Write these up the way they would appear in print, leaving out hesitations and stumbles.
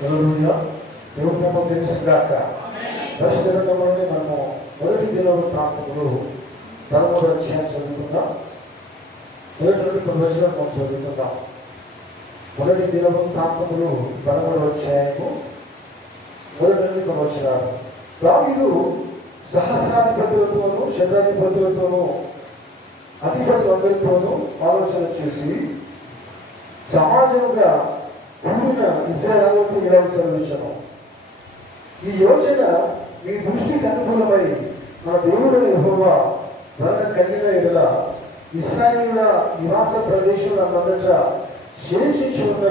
హల్లెలూయా. దేవుని నామం తెలుసుగాక. పరిశుద్ధ నుండి మనము మొదటి దినవృత్తాంతములు 13వ అధ్యాయం చదువుకుందాం. మొదటి నుండి 10 వచనాలు మనం చదువుకుందాం. మొదటి దినవృత్తాంతములు 13వ అధ్యాయము మొదటి నుండి 10 వచనాలు. దావీదు సహస్రాధిపతులతోనూ శతాధిపతులతోనూ అధిపతులందరితోనూ ఆలోచన చేసి సమాజంగా కూడిన ఇశ్రాయేలుతో ఇలా సెలవించను. ఈ యోచన మీ దృష్టికి అనుకూలమై మన దేవుడైన యెహోవా వలన కలిగిన ఎడల ఇశ్రాయేలుల నివాస ప్రదేశములందట శేషించి ఉన్న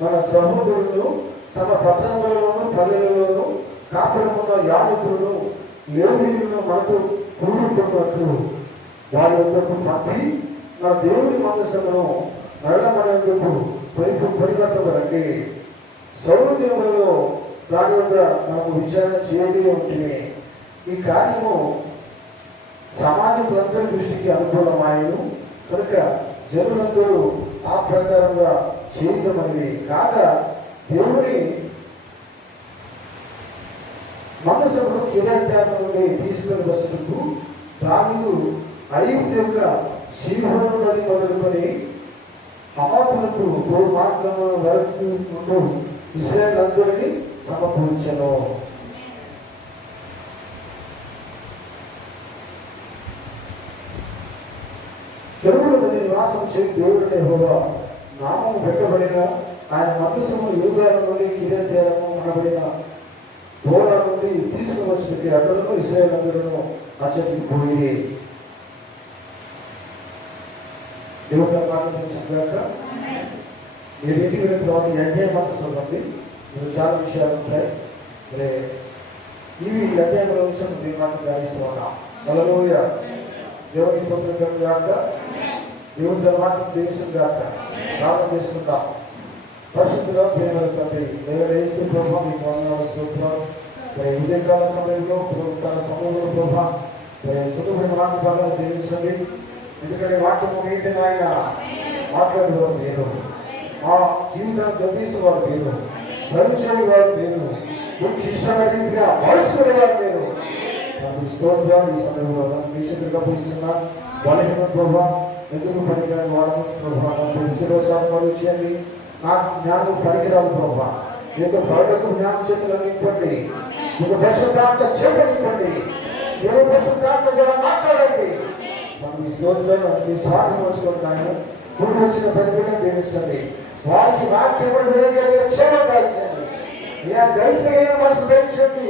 మన సహోదరులను తమ పట్టణములలోనూ పల్లెలలోనూ కాపురమున్న యాజకులను లేవీయులను మనతో కూడుకున్నట్లు వారి వద్దకు పంపి నా దేవుని మందసమును మరల మన ఎందుకు పరిగెత్తవరండి. సౌలు దినములలో దాని వద్ద మనకు విచారణ చేయగే ఉంటుంది. ఈ కార్యము సమాజందరి దృష్టికి అనుకూలమాయను కనుక జనులందరూ ఆ ప్రకారంగా చేయడమని కాగా దేవుని మందసమును కిరీటాన్ని నుండి తీసుకొని వచ్చుటకు దావీదు ఐగుప్తు యొక్క సీహోను నది మొదలుకొని హమాతులకు మార్గము వరకు ఇశ్రాయేలులందరినీ సమకూర్చెను. కెరూబుల మీద నివాసం చేయి దేవుడైన యెహోవా నామము పెట్టబడిన ఆయన మందసము యూదాల నుండి కిరీటము అనబడిన బోలా నుండి తీసుకుని వచ్చినట్టు అక్కడను ఇశ్రాయేలులందరూ అచ్చటికి పోయి దేవుడు మాట్లాడుతున్నాక మీరు ఇంటికి వెళ్ళిన తర్వాత ఈ అధ్యాయం మాత్రం చదవండి. మీరు చాలా విషయాలు ఉంటాయి. ఇవి అధ్యాయంలో విషయం దీని మాత్రం ధ్యానిస్తూ ఉన్నాం. హల్లెలూయా. దేవునికి స్తోత్రం గాక. దేవుని ధర్మాత్మ దేశం గాక. ప్రార్థన చేసుకుంటాం. పరిశుద్ధుడా దేవుని తండ్రి దేవుడు యేసు ప్రభువా మీకు వందనాలు స్తోత్రాలు. ఉదయకాల సమయంలో ప్రభుత్వాల సమయంలో ప్రభా చదువుకున్న మాట బాగా దీవించండి. ఎందుకంటే వాక్యము మీదే ఆయన మాట్లాడేవారు మీరు, మా జీవితాన్ని గతించేవారు మీరు, సరిచేయ వారు మీరు, మీకు ఇష్టమైన రీతిగా మలుచుకునేవారు మీరు. నాకు స్తోత్రాలు ఈ సమయంలో మీషకులుగా పూజిస్తున్నా బలహీన ప్రభావ ఎందుకు పనికిరాని వాడము ప్రభావం శిరోసాలు చేయండి. నాకు జ్ఞానం పనికిరాదు ప్రభావ. మీకు బయటకు జ్ఞానం చేతులను ఇవ్వండి. మీకు పరిశుద్ధాత్మ చేతులు ఇవ్వండి. మీరు పరిశుద్ధాత్మ కూడా మాట్లాడండి. మీ స్తోత్రాలు మీ స్వార్థం వచ్చుకుంటాను. ముందు వచ్చిన ప్రతిభను దీవించండి. వారికి వాక్యం చేయడండి. దయసైన మనసు ధరించండి.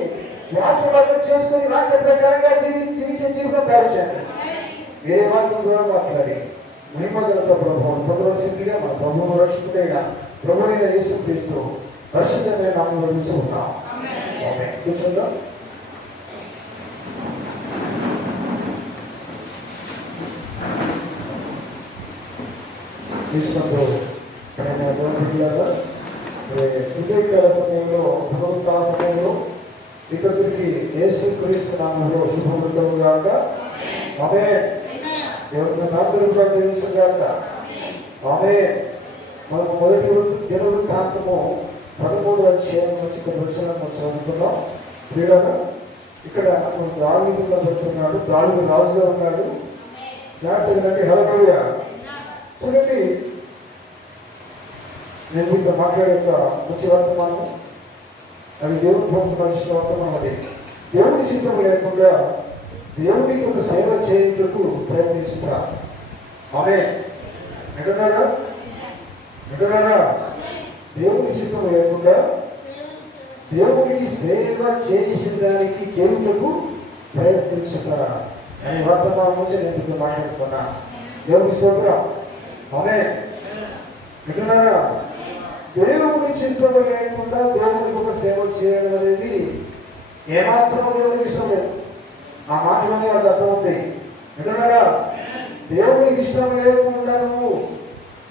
వాక్యం అర్థం చేసుకుని వాక్య ప్రకారంగా జీవించే జీవితం ధరించండి. ఏ వాక్యం ద్వారా మాట్లాడి మహిమగలతో ప్రభావం పొందవలసిందిగా మన ప్రభువు రక్షకుడైన ప్రభువైన యేసుక్రీస్తు పరిశుద్ధమైన నామములో ఉన్నాం. ఆమేన్. కూర్చుందాం. కృష్ణతో ఉదయకాల సమయంలో ప్రభుత్వ సమయంలో ఇక్కడికి యేసుక్రీస్తు నామములో శుభములు గాక. ఆమేన్. దేవుని నామములో తెలుసు గాక. ఆమేన్. మనకు మొదటి దినవృత్తాంతము 13వ అధ్యాయం నుంచి కొన్ని వచనాలు చదువుకున్నాం. క్రీడగా ఇక్కడ దావీదు పెట్టుకున్నాడు. దావీదు రాజుగా ఉన్నాడు. జాగ్రత్తగా హల్లెలూయా. చూడండి, నేను మీతో మాట్లాడే మంచి వర్తమానం అది దేవుని భక్తి మనిషి వర్తమానం. అది దేవుని చిత్తం లేకుండా దేవునికి ఒక సేవ చేయుటకు ప్రయత్నిస్తున్నా. ఆమేన్. ఎక్కడారా దేవుని చిత్తం లేకుండా దేవునికి సేవ చేయించడానికి చేయుటకు ప్రయత్నిస్తున్నా అనే వర్తమానం నుంచి నేను మీతో మాట్లాడుతున్నా. దేవుని స్తోత్రం. ఆమేన్. ఎక్కడారా దేవుని చింతన లేకుండా దేవునికి ఒక సేవ చేయడం అనేది ఏమాత్రం దేవునికి ఇష్టం లేదు. ఆ మాటలోనే అది అర్థం ఉంది. ఎక్కడారా దేవునికి ఇష్టం లేకుండా నువ్వు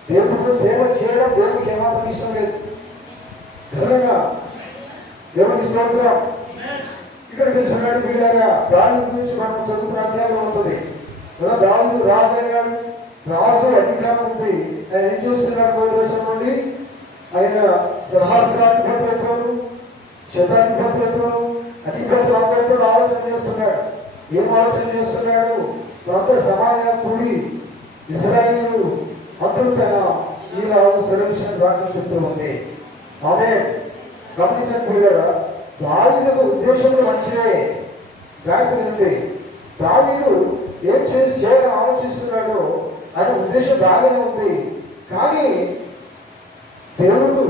దేవునికి సేవ చేయడం దేవునికి ఏమాత్రం ఇష్టం లేదు. నిజంగా దేవునికి స్తోత్రం. ఇక్కడ తెలుసుకున్నాడు వీళ్ళగా దావీదు గురించి మనం చదువుకున్న అధ్యాయంలో ఉంటుంది కదా. దావీదు రాజు అయ్యాడు. రాజు అధికారం ఉంది. ఆయన ఏం చేస్తున్నాడు? 10 రోజుల నుండి ఆయన సహస్రాధిపతులతోనూ శతాధిపతులతోనూ అధిపతులందరితో ఆలోచన చేస్తున్నాడు. ఏం ఆలోచన చేస్తున్నాడు? అంత సమాజం కూడి ఇజ్రాయేలు అతను తన ఇలా సొల్యూషన్ రాకని చెప్తూ ఉంది. ఆమె గమనించకుండా దావీదు ఉద్దేశంలో మంచిదే ఉంది. దావీదు ఏం చేయాలని ఆలోచిస్తున్నాడో అది ఉద్దేశం బాగానే ఉంది. కానీ దేవుడు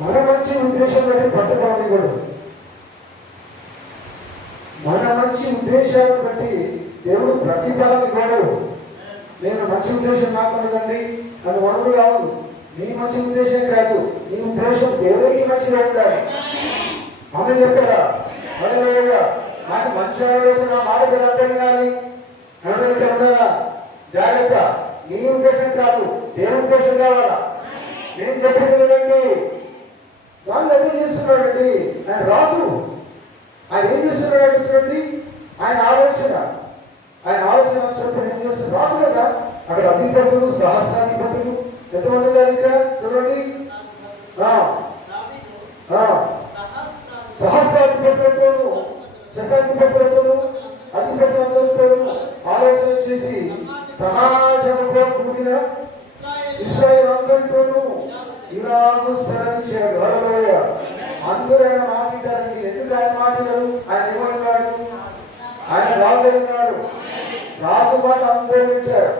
మన మంచి ఉద్దేశం బట్టి ప్రతిఫలం ఇవ్వడు. మన మంచి ఉద్దేశాలను బట్టి దేవుడు ప్రతిఫలం ఇవ్వడు. నేను మంచి ఉద్దేశం నాకున్నదండి అని మనకు కాదు. నీ మంచి ఉద్దేశం కాదు, నీ ఉద్దేశం దేవుడికి మంచిగా ఉండాలి. ఆమె చెప్పారా? అదేవిధంగా నాకు మంచి ఆలోచన మాట అర్థం కావాలి ఉన్నారా? జాగ్రత్త. నీ ఉద్దేశం కాదు, దేవుడి ఉద్దేశం కావాలా? నేను చెప్పేది లేదండి. వాళ్ళు అదే చేస్తున్నాడండి. ఆయన రాజు, ఆయన ఏం చేస్తున్నాడు చూడండి. ఆయన ఆలోచన వచ్చినప్పుడు ఏం చేస్తున్నారు? రాజు కదా. అక్కడ అధిపతులు సహస్రాధిపతులు ఎంతమంది గారు ఇక్కడ చూడండి. సహస్రాధిపతులతోనూ శతాధిపతులతోనూ అధిపతులందరితోనూ ఆలోచన చేసి సమాజంలో కూడిన ఇశ్రాయేలు అందరితోనూ ఇలాగూ సెలవించాడు. హల్లెలూయ. అందరూ ఆయన మాట్లాడారండి. ఎందుకు ఆయన మాట్లాడారు? ఆయన ఏమన్నాడు? ఆయన రాజు అన్నాడు. రాజు మాట అందరూ వింటారు.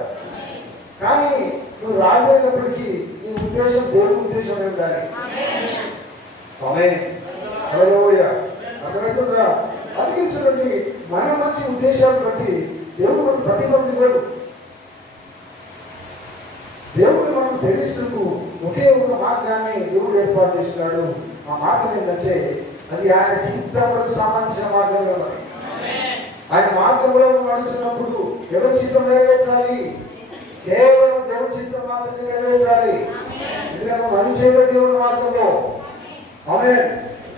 కానీ నువ్వు రాజు అయినప్పటికీ నీ ఉద్దేశం దేవుని ఉద్దేశం ఉండాలి. ఆమేన్. హల్లెలూయ. అర్థమవుతుందా? అందుకే చూడండి, మన మంచి ఉద్దేశాలు బట్టి దేవుడు మనకు ప్రతిఫలం ఇవ్వడు. దేవుడు మనం సేవిస్తూ ఒకే ఒక మార్గాన్ని దేవుడు ఏర్పాటు చేస్తున్నాడు. ఆ మార్గం ఏంటంటే అది ఆయన చిత్తములకు సంబంధించిన మార్గమే. ఆయన మార్గంలో నడుస్తున్నప్పుడు ఎవరి చిత్తం నెరవేర్చాలి? కేవలం దేవుడి చిత్తం మాత్రమే నెరవేర్చాలి. ఎందుకంటే మనం చేయడం దేవుడి మార్గంలో. ఆమేన్.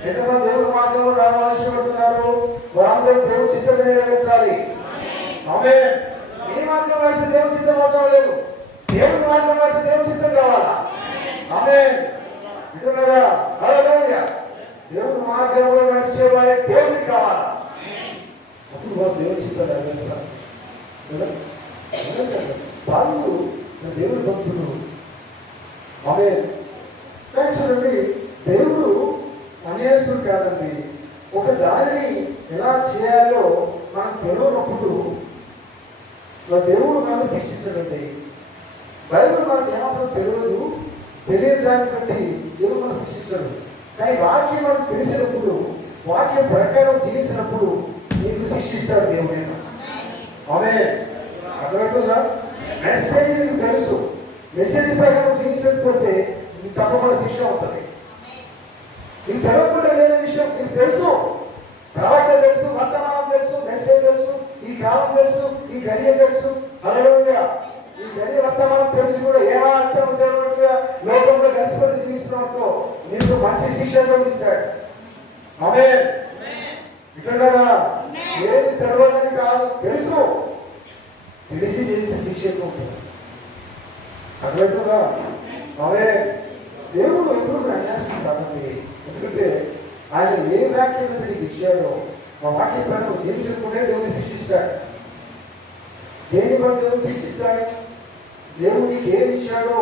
ఎంతమంది దేవుడి మార్గంలో రావాలని ఇష్టపడుతున్నారు? వారందరూ దేవుడి చిత్తం నెరవేర్చాలి. ఆమేన్. ఈ మార్గం నడిస్తే దేవుడి చిత్తం అవసరం లేదు. దేవుడి మార్గం నడిస్తే దేవుడి చిత్తం కావాలా? ఆమేన్. వింటున్నారా? హల్లెలూయ. దేవుడి మార్గంలో నడిచే వారే దేవుడికి కావాలా? అప్పుడు వారు దేవుడి చిత్తం నెరవేరుస్తారు కదా. వాళ్ళు దేవుడి భక్తులు. ఆమేన్. కానీ చూడండి, దేవుడు అన్యాయస్తుడు కాదండి. ఒక దానిని ఎలా చేయాలో మనం తెలియనప్పుడు దేవుడు మనల్ని శిక్షించడండి. బైబిల్ మనకు ఏమాత్రం తెలియని దాన్ని బట్టి దేవుడు మనం శిక్షించడు. కానీ వాక్యం మనకు తెలిసినప్పుడు, వాక్యం ప్రకారం జీవించినప్పుడు నీకు శిక్షిస్తాడు దేవుడైనా. ఆమేన్. అర్థమవుతుందా? మెసేజ్ నీకు తెలుసు. మెసేజ్ ప్రకారం జీవించకపోతే నీకు తప్పకుండా శిక్ష ఉంటుంది. నీకు తెలియకుండా వేరే విషయం నీకు తెలుసు. ప్రవక్త తెలుసు, వర్తమానం తెలుసు, మెసేజ్ తెలుసు, ఈ కాలం తెలుసు, ఈ గడియ తెలుసు. హల్లెలూయ. ఈ గడియ వర్తమానం తెలిసి కూడా ఏమాత్రం తెలియనట్టుగా లోకంలో కలిసిపోయి జీవిస్తున్నట్టు నీకు మంచి శిక్ష చూపిస్తాడు. ఆమేన్. ఇక్కడ ఏది తెలియదని కాదు, తెలుసు. తెలిసి చేస్తే శిక్ష ఎక్కువ ఉంటుంది. అర్థమవుతుందా? ఆమేన్. దేవుడు ఎప్పుడు అన్యాసం కాదండి. ఎందుకంటే ఆయన ఏ వాక్యం మీద నీకు ఇచ్చాడో ఆ వాక్యం ప్రకారం జీవించకుంటే దేవుని శిక్షిస్తాడు. దేని బట్టి దేవుని శిక్షిస్తాడు? దేవుడు నీకు ఏమి ఇచ్చాడో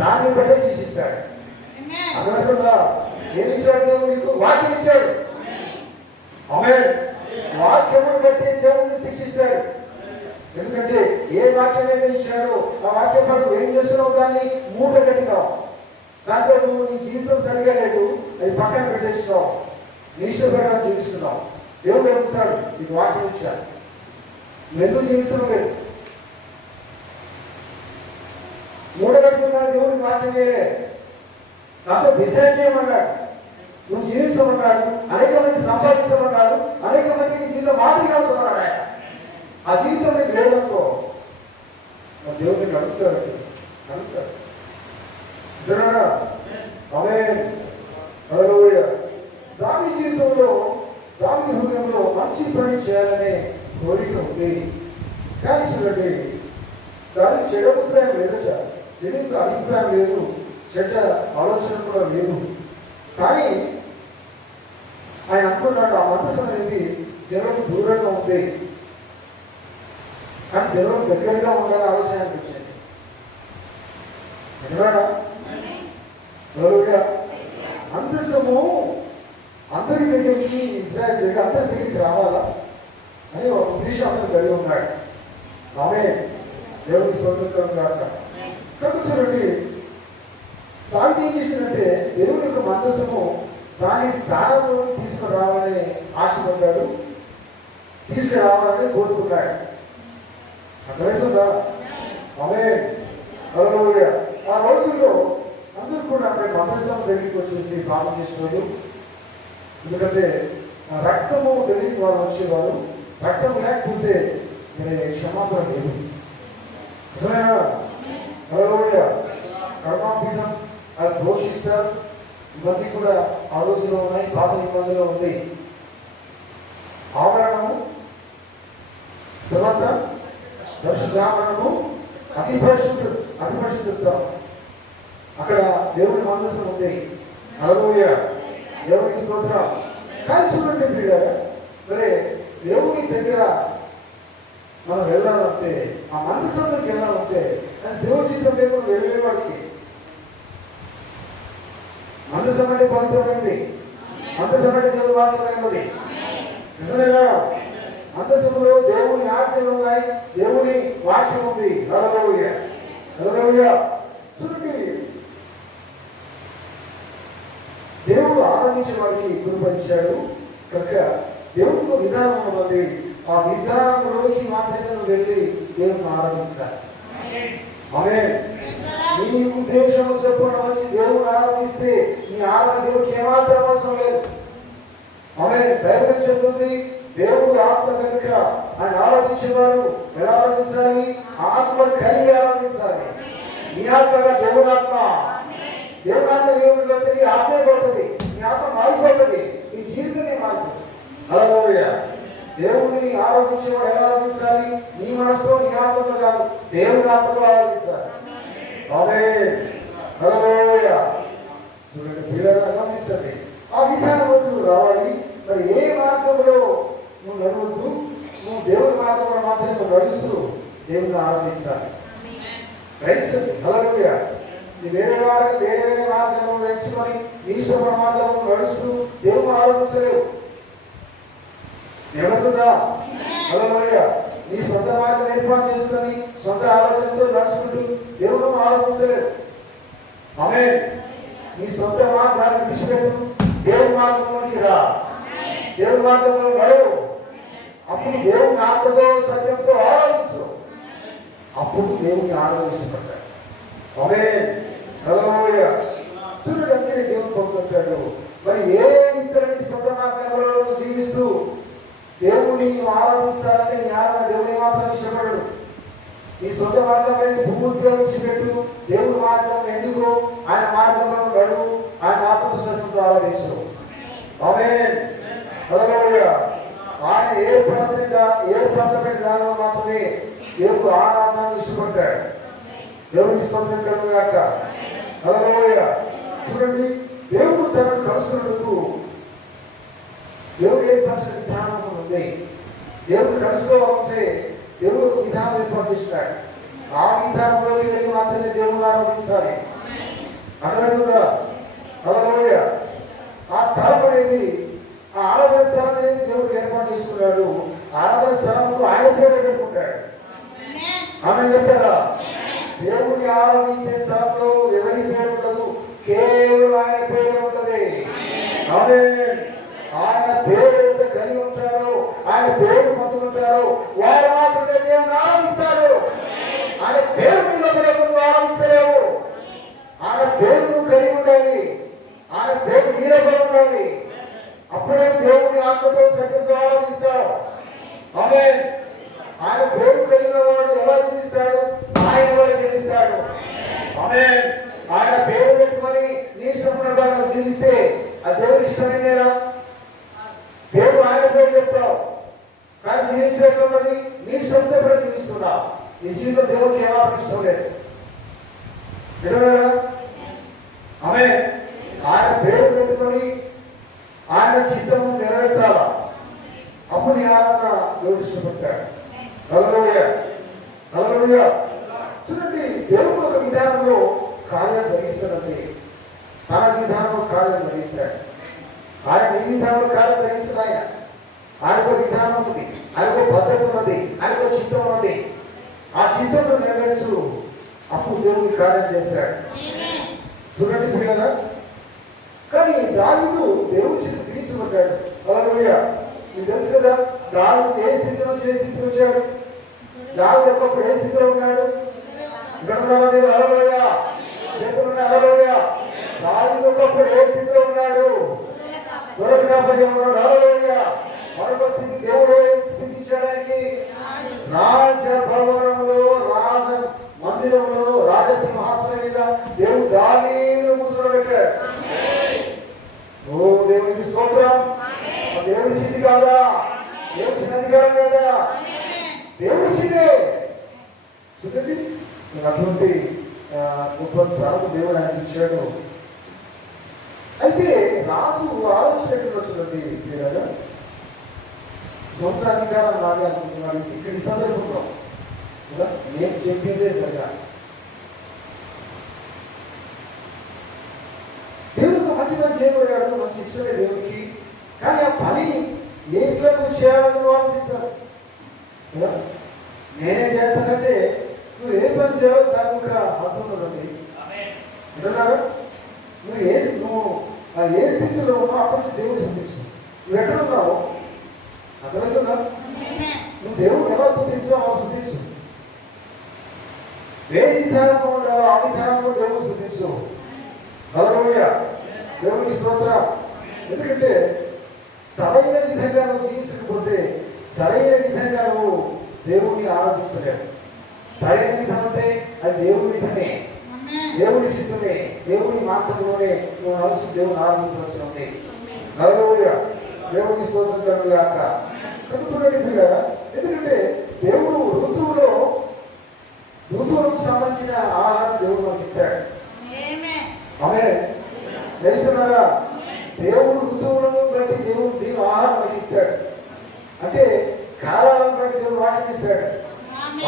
దాన్ని బట్టే శిక్షిస్తాడు. అర్థమవుతుందా? ఏమి ఇచ్చాడు దేవుడు నీకు? వాక్యం ఇచ్చాడు. ఆమేన్. వాక్యమును బట్టి దేవుడిని శిక్షిస్తాడు. ఎందుకంటే ఏ వాక్యం అయితే ఇచ్చాడో ఆ వాక్యం పట్ల ఏం చేస్తున్నావు? దాన్ని మూట కట్టినావు. దాంతో నువ్వు నీ జీవితం సరిగా లేదు, అది పక్కన పెట్టేస్తున్నావు. నీ ఇష్ట ప్రకారం జీవిస్తున్నావు. దేవుడు అడుగుతాడు, నీకు వాక్యం ఇచ్చాడు, నువ్వు ఎందుకు జీవిస్తున్నావు? లేదు, మూట కట్టుకున్నా దేవుడికి వాక్యం వేరే. దాంతో బిజినెస్ చేయమన్నాడు, నువ్వు జీవిస్తామన్నాడు, అనేక మంది సంపాదిస్తామన్నాడు, అనేక మందికి జీవితం మాదిరిగా ఉంటున్నాడు ఆయన. ఆ జీవితం నీకు లేదనుకో దేవుడిని అడుగుతాడు. ఆమేన్. హల్లెలూయ. దావీదు జీవితంలో, దావీదు హృదయంలో మంచి పని చేయాలనే కోరిక ఉంది. కానీ చూడండి, దానికి చెడు అభిప్రాయం లేదట, చెడు అభిప్రాయం లేదు. చెడ్డ ఆలోచన కూడా లేదు. కానీ ఆయన అనుకున్నాడు ఆ మందసం అనేది జనం దూరంగా ఉంది, కానీ జనం దగ్గరగా ఉండాలని ఆలోచన అనిపించింది. ఎక్కడా మందసము అందరి దగ్గరికి, ఇజ్రాయెల్ దగ్గర అందరి దగ్గరికి రావాలా అని ఒక ఉద్దేశం అతను కలిగి ఉన్నాడు. ఆమె దేవుడికి స్వతంత్రం కాక కనుక చూడండి, దానికి ఏం చేసినట్టే దేవుడి యొక్క మందసము దాని స్థానంలో తీసుకురావాలని ఆశపడ్డాడు, తీసుకురావాలని కోరుకున్నాడు. అర్థమవుతుందా? ఆమె ఆ రోజుల్లో అందరూ కూడా అక్కడ మందసం దగ్గరికి వచ్చేసి ప్రార్థన చేసేవారు. ఎందుకంటే రక్తము దగ్గరికి వాళ్ళు వచ్చేవారు. రక్తం లేకపోతే క్షమాపణ లేదు. కర్మాపీఠం అది ఘోషిస్తారు. ఇవన్నీ కూడా ఆ రోజుల్లో ఉన్నాయి, పాత నిబంధనలో ఉంది. ఆవరణము, తర్వాత పరిశుద్ధావరణము, అతి పరిశుద్ధిస్తాం. అక్కడ దేవుడి మందసం ఉంది. హల్లెలూయా, దేవునికి స్తోత్రం. కానీ చూడండి ప్రియులారా, మరి దేవుని దగ్గర మనం వెళ్ళాలంటే, ఆ మందసం దగ్గరికి వెళ్ళాలంటే అది దేవుడి చిత్తం లేకుండా వెళ్ళేవాడికి. మందసం అంటే పవిత్రమైంది, మందసం అంటే దేవుని వాక్యమైనది. నిజమేనా? మందసంలో దేవుని ఆజ్ఞలు ఉన్నాయి, దేవుని వాక్యం ఉంది. హల్లెలూయా, హల్లెలూయా. చూడండి, దేవుడు ఆరాధించే వాడికి కృపనిచ్చాడు కనుక దేవుడికి విధానం ఉన్నది. ఆ విధానంలోకి మాత్రమే వెళ్ళి దేవుని ఆరాధించాలి. ఆమేన్. నీ ఉద్దేశం చొప్పున వచ్చి దేవుని ఆరాధిస్తే నీ ఆరాధన దేవుడికి ఏమాత్రం అవసరం లేదు. ఆమేన్. బైబిల్ చెబుతుంది, దేవుడు ఆత్మ కనుక ఆయన ఆరాధించేవారు ఎలా ఆరాధించాలి? ఆత్మ కలిగి ఆరాధించాలి. నీ ఆత్మగా దేవుని ఆత్మ, దేవుని ఆత్మ దేవుడికి వస్తే నీ ఆత్మే పడుతుంది, నీ ఆత్మ మారిపోతుంది, నీ జీవితమే మారిపోతుంది. హల్లెలూయా. దేవుడిని ఆరాధించేవాడు ఎలా ఆరాధించాలి? నీ మనసుతో, నీ ఆత్మతో కాదు, దేవుని ఆత్మతో ఆరాధించాలి. ఆమేన్. హల్లెలూయా. చూడండి పిల్లలు గమనించండి, ఆ విధానంలో రావాలి. మరి ఏ మార్గంలో నువ్వు నడవద్దు, నువ్వు దేవుని మార్గంలో మాత్రమే నువ్వు నడుస్తూ దేవుని ఆరాధించాలి. రైట్. హల్లెలూయా. నీ వేరే మార్గంలో నేర్చుకొని నీ ఇష్టమైన మార్గంలో నడుస్తూ దేవుని ఆరాధించలేవు. ఏమవుతుందా? హల్లెలూయా. నీ సొంత మార్గం ఏర్పాటు చేసుకొని సొంత ఆలోచనతో నడుచుకుంటూ దేవుడు ఆరాధించలేవు. ఆమేన్. నీ సొంత మార్గాన్ని విడిచిపెట్టు, దేవుని మార్గంలోకి రా, దేవుని మార్గంలో నడువు. అప్పుడు దేవుని ఆత్మతో సత్యంతో ఆరాధించు, అప్పుడు దేవుని ఆరాధించబడ్డాడు. ఆమేన్. హల్లెలూయా. చూడండి, అంతే దేవుని పొందుతాడు. మరి ఏ ఇతరుని సొంత మార్గంలో జీవిస్తూ దేవుని ఆరాధించాలంటే నీ ఆరాధన దేవుని మాత్రం ఇష్టపడడు. నీ సొంత మార్గం అనేది పూర్తిగా విడిచిపెట్టు, దేవుని మార్గం ఎందుకు, ఆయన మార్గంలో నడువు, ఆయన ఆత్మసత్యంతో ఆరాధించు. ఆమేన్. హల్లెలూయా. ఆయన ఏర్పరచబడిన దానిలో మాత్రమే దేవుడు ఆరాధనను ఇష్టపడతాడు. దేవునికి స్తోత్రం కలుగును గాక. హల్లెలూయా. చూడండి, దేవుడు తనను కలుసుకున్నప్పుడు దేవుడు ఏర్పరిచిన విధానం ఉంది. దేవుడు కలుసుకోవాలంటే దేవుడు ఒక విధానం ఏర్పాటు చేసినాడు. ఆ విధానంలోకి వెళ్ళి మాత్రమే దేవుడు ఆరాధించాలి. అర్థమవుతుందా? హల్లెలూయా. ఆ స్థలం అనేది, ఆ ఆరాధన స్థలం అనేది దేవుడు ఏర్పాటు చేసుకున్నాడు. ఆరాధన స్థలంలో ఆయన పేరు పెట్టుకుంటాడు. ఆమె చెప్తారా? దేవుడిని ఆరాధించే స్థలంలో ఎవరి పేరు ఉండదు, కేవలం ఆయన పేరు ఉంటది. ఆమేన్. ఆయన పేరు ఎంత కలిగి ఉంటారో, ఆయన పేరు పొందుకుంటారో వారు మాత్రమే దేవుని ఆరాధిస్తారు. ఆయన పేరు నీలో లేకుండా ఆరాధించలేవు. ఆయన పేరు నువ్వు కలిగి ఉండాలి, ఆయన పేరు నీలో ఉండాలి. అప్పుడే దేవుని ఆత్మతో సత్యంతో ఆరాధిస్తావు. ఆమేన్. ఆయన పేరు కలిగిన వాడు ఎలా జీవిస్తాడు? ఆయన వల్ల జీవిస్తాడు. ఆమేన్. ఆయన పేరు పెట్టుకొని నీ ఇష్టం జీవిస్తే ఆ దేవుని ఇష్టమైందేనా? దేవుడు ఆయన పేరు చెప్తావు, కానీ జీవించేటది నీ ఇష్టంతో కూడా జీవిస్తున్నావు. ఈ జీవితం దేవుడికి ఏమాత్రం ఇష్టం లేదు. దేవుడు ఒక విధానంలో కార్యం జరిగిస్తాడంటే తన విధానంలో కార్యం జరిగిస్తాడు. ఆయన ఈ విధానంలో కార్యం జరిగిస్తాడు. ఆయనకు విధానం ఉంది, ఆయనకు పద్ధతి ఉన్నది, ఆయనకు చిత్తం ఉన్నది. ఆ చిత్తంలో నెరవేర్చు అప్పుడు దేవుడికి కార్యం చేస్తాడు. చూడండి పిల్లరా, కానీ దావీదు దేవుడి స్థితి తీర్చుకుంటాడు. హల్లెలూయా. మీకు తెలుసు కదా, దావీదు ఏ స్థితి నుంచి ఏ స్థితికి వచ్చాడు? దావీదు ఒకప్పుడు ఏ స్థితిలో ఉన్నాడు? ఇక్కడ ఉన్నారా మీరు? హల్లెలూయా చెప్పుకున్నా. హల్లెలూయా. దావీదు ఒకప్పుడు ఏ స్థితిలో ఉన్నాడు? గొర్రెల కాపరి ఉన్నాడు. హల్లెలూయా. మరొక స్థితి దేవుడు స్థితి ఇచ్చడానికి రాజభవనంలో, రాజ మందిరంలో, రాజసింహాసనం మీద దేవుడు దావీదును కూర్చోబెట్టాడు. ఓ దేవునికి స్తోత్రం. దేవుడి స్థితి కాదా? దేవుడి అధికారం కాదా? దేవుడి స్థితే. చూడండి, అటువంటి గొప్ప స్థానం దేవుడు ఆయన ఇచ్చాడు. అయితే రాజు ఆలోచన ఎక్కడ వచ్చిందండి? లేదా సొంత అధికారం నాదే అనుకుంటున్నాడు. ఇక్కడ ఈ సందర్భంలో నేను చెప్పిందే సరిగా. దేవుడికి మంచి పని చేయబడాడు, మంచి ఇష్టమే దేవుడికి. కానీ ఆ పని ఏ ఇట్లా చేయాలని ఆలోచించారు. నేనే చేస్తానంటే నువ్వు ఏ పని చేయాలో దాని ఒక హద్దు ఉన్నదండి. అంటున్నారు, నువ్వు ఏ స్థితిలో ఉన్నావు అప్పటి నుంచి దేవుడు స్థుతించు. నువ్వు ఎక్కడ ఉన్నావు అర్థమవుతుందా? నువ్వు దేవుడు ఎలా స్థుతించావు అలా స్థుతించు. ఏ విధానంలో ఉండాలో ఆ విధానంలో దేవుడు స్థుతించు. హల్లెలూయా. దేవునికి స్తోత్రం. ఎందుకంటే సరైన విధంగా నువ్వు జీవించకపోతే సరైన విధంగా నువ్వు దేవుడిని ఆరాధించలేవు. సరైన విధం అంటే అది దేవుడి విధమే, దేవుడి చిత్తమే, దేవుడి మార్గంలోనే నువ్వు నడుస్తూ దేవుని ఆరాధించవలసి ఉంది. హల్లెలూయా. దేవుడికి స్తోత్రం కలుగుగాక. చూడండి పిల్లరా, ఎందుకంటే దేవుడు ఋతువులకు సంబంధించిన ఆహారం దేవుడు మనకి ఇస్తాడు. ఆమేన్. చేస్తున్నారా? దేవుడు ఋతువులను బట్టి దేవుడు ఆహారం మనకి ఇస్తాడు. అంటే కాలాలను బట్టి దేవుడు వాక్యం ఇస్తాడు.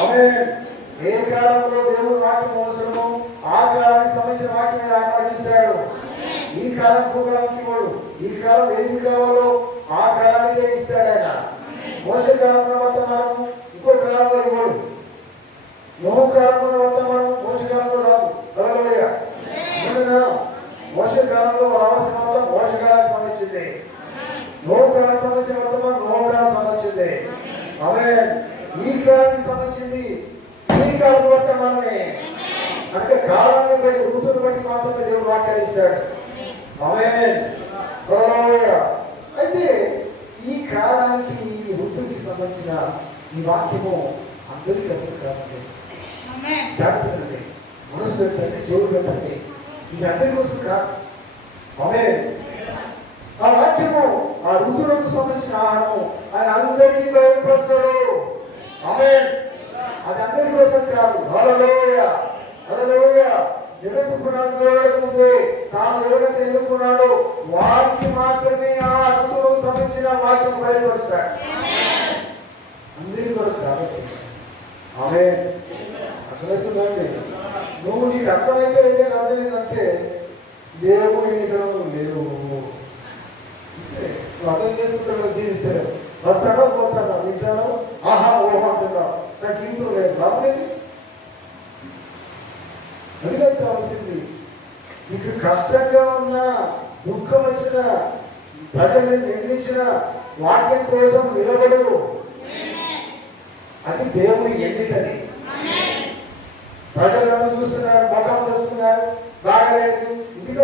ఆమేన్. ఏ కాలంలో దేవుడు వాక్యం అవసరమో ఆ కాలానికి సంబంధించిన వాక్యం ఆయన మనకి ఇస్తాడు. ఈ కాలం కాలానికి ఇవ్వడు. ఈ కాలం ఏది కావాలో ఆ కాలానికే ఇస్తాడు ఆయన. మోసే కాలంలో వర్తమానం ఇంకో కాలంలో ఇవ్వడు. నోహు కాలంలో వర్తమానం మోసే కాలంలో రాదు. హల్లెలూయా. మోసే కాలంలో రావాల్సిన వర్తమానం మోసే కాలానికి సంబంధించింది. నోహు కాలానికి సంబంధించిన వర్తమానం నోహు కాలానికి సంబంధించింది. ఆమేన్. ఈ కాలానికి సంబంధించింది ఈ కాలం వర్తమానమే. అంటే కాలాన్ని బట్టి ఋతువుని బట్టి మాత్రమే దేవుడు వాక్యాలు ఇస్తాడు. ఆమేన్. హల్లెలూయా. అయితే ఈ కాలానికి ఈ ఋతువుకి సంబంధించిన ఈ వాక్యము అందరికీ అర్థం కాదండి. జాగ్రత్త, మనసు పెట్టండి, చెవులు పెట్టండి. ఇది అందరి కోసం కాదు. ఆమేన్. ఆ వాక్యము ఆ ఋతువులకు సంబంధించిన ఆహారము ఆయన అందరికీ బయలుపరచడు. ఆమేన్. అది అందరి కోసం కాదు. హల్లెలూయా. హల్లెలూయా. జగత్తు పునాది తాను ఎవరైతే ఎన్నుకున్నాడో వారికి మాత్రమే ఆ ఋతువులకు సంబంధించిన వాక్యం బయలుపరుస్తాడు. అందరి కొరకు కాబట్టి. ఆమేన్. అర్థమవుతుందండి? నువ్వు నీకు అర్థమైతే ఏదైనా అర్థం ఏంటంటే దేవుడు ఎన్నికలు లేవు. నువ్వు అర్థం చేసుకుంటే జీవిస్తాడు. వస్తాడో పోతాడో వింటాడో ఆహా ఓహో అంటున్నావు. నా జీవితం లేదు. రాబోయేది ఎందుకంటే కావాల్సింది నీకు కష్టంగా ఉన్న, దుఃఖం వచ్చిన, ప్రజల్ని నిందించిన వాక్యం కోసం నిలబడు. అది దేవుని ఎన్నికది. ప్రజలను చూస్తున్నారు, ముఖం చూస్తున్నారు, బాగలేదు, ఇంటికి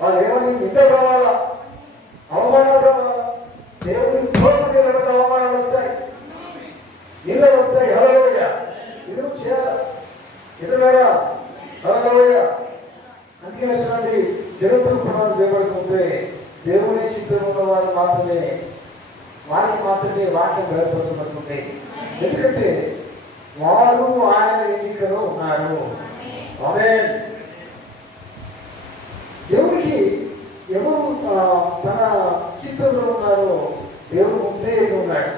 వాళ్ళు ఏమని నిద్రపోవాలా, అవమానాలు రావాలా. దేవుని కోసం నిలబడితే అవమానాలు వస్తాయి, నిద్ర వస్తాయి. హల్లెలూయా. ఇది నువ్వు చేయాలా? ఇటున్నారా? హల్లెలూయా. అందుకే చూడండి, జగత్తు పునాది వేయబడుతుంటే దేవుని చిత్తం ఉన్న వారికి మాత్రమే వాక్యం బయలుపరచబడుతుంది. ఎందుకంటే వారు ఆయన ఎన్నికలో ఉన్నారు. ఆమేన్. దేవునికి ఎవరు తన చిత్తంలో ఉన్నారో దేవుడు ముందే ఉన్నాడు.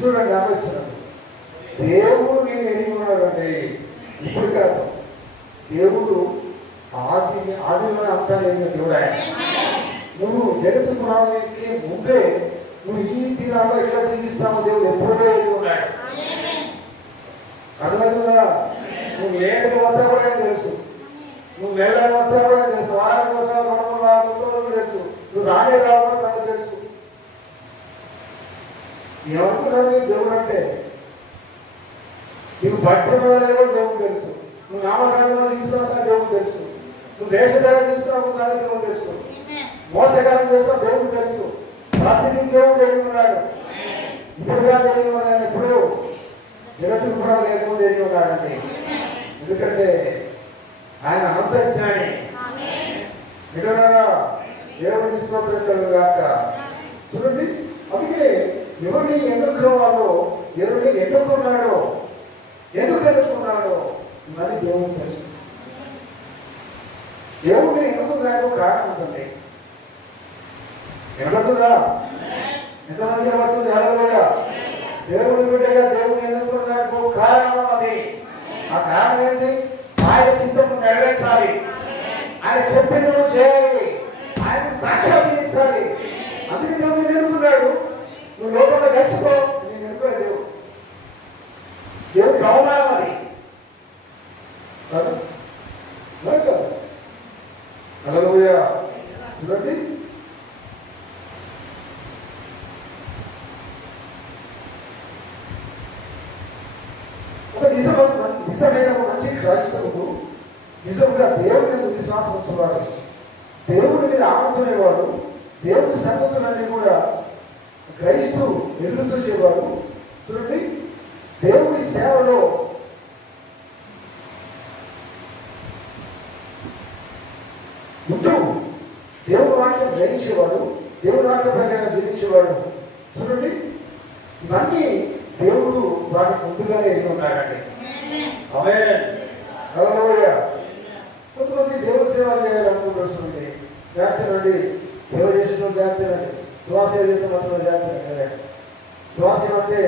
చూడండి, ఆలోచన దేవుడు నేను ఎరిగి ఉన్నాడు అంటే ఇప్పుడు కాదు. జగత్తు పునాదికి ముందే నువ్వు ఈ దినాల్లో ఎట్లా జీవిస్తామో దేవుడు ఎప్పుడో ఎరిగి ఉన్నాడు. అర్థమవుతుందా? నువ్వు లేటుగా వస్తా కూడా ఆయన తెలుసు, నువ్వు నెలకు వస్తా కూడా తెలుసు, వారానికి వస్తా 2-3 వారాలు తెలుసు, నువ్వు రానే రావడం సంగతి తెలుసు. ఏమనుకున్నారు మీరు దేవుడు అంటే? నీకు భక్తి కూడా దేవుడు తెలుసు, నువ్వు నామకాలంలో జీవిస్తున్నా దేవుడు తెలుసు, నువ్వు వేషకాలం చూస్తున్నా దేవుడు తెలుసు, మోసకాలం చేస్తున్నా దేవుడు తెలుసు. ప్రతిదీ దేవుడు తెలియ ఉన్నాడు. ఇప్పుడుగా తెలియ ఉన్నాడు, ఇప్పుడు జగత్తు కూడా లేకుండా తెలియ ఉన్నాడండి. ఎందుకంటే ఆయన అంతర్జ్ఞాని. వినరా? దేవుడికి స్తోత్రం కలుగుగాక. చూడండి, అందుకే ఎవరిని ఎన్నుకోవాలో, ఎవరిని ఎన్నుకున్నాడో, ఎందుకు ఎన్నుకున్నాడో ఇవన్నీ దేవుడు తెలుసు. దేవుడిని ఎన్నుకున్నాడో కారణం ఉంటుంది. వినబడుతుందా? ఎంతమంది వినబడుతుంది? హల్లెలూయా. దేవుని బిడ్డగా దేవుని ఎన్నుకున్నాడు కారణం అది. ఆ కారణం ఏంటి? ఆయన చిత్తము నెరవేర్చాలి, ఆయన చెప్పింది నువ్వు చేయాలి, ఆయన సాక్షాత్కరించాలి. అందుకే దేవుడు ఎన్నుకున్నాడు. నువ్వు లోకంలో కలిసిపో, నేను ఎన్నుకునే దేవుడు. దేవుడికి అవమానం అది కాదు. హల్లెలూయా. చూడండి, నిజమైన మంచి క్రైస్తవుడు నిజంగా దేవుని మీద విశ్వాసం వచ్చేవాడు, దేవుడి మీద ఆనుకునేవాడు, దేవుని సంగతులన్నీ కూడా గ్రహిస్తూ ఎదురు చూసేవాడు. చూడండి, దేవుడి సేవలో ఉంటూ దేవుని వాక్యం గ్రహించేవాడు, దేవుని వాక్యం ప్రకారం జీవించేవాడు. చూడండి, ఇవన్నీ దేవుడు వాడికి ముందుగానే ఎరిగి ఉన్నాడండి. ఆమేన్. హల్లెలూయా. కొంతమంది దేవుడి సేవ చేయాలనుకుంటుంది, జాగ్రత్తనండి, సేవ చేసిన జాగ్రత్తనండి, సువాస చేసిన మాత్రం జాగ్రత్త. సువాస అంటే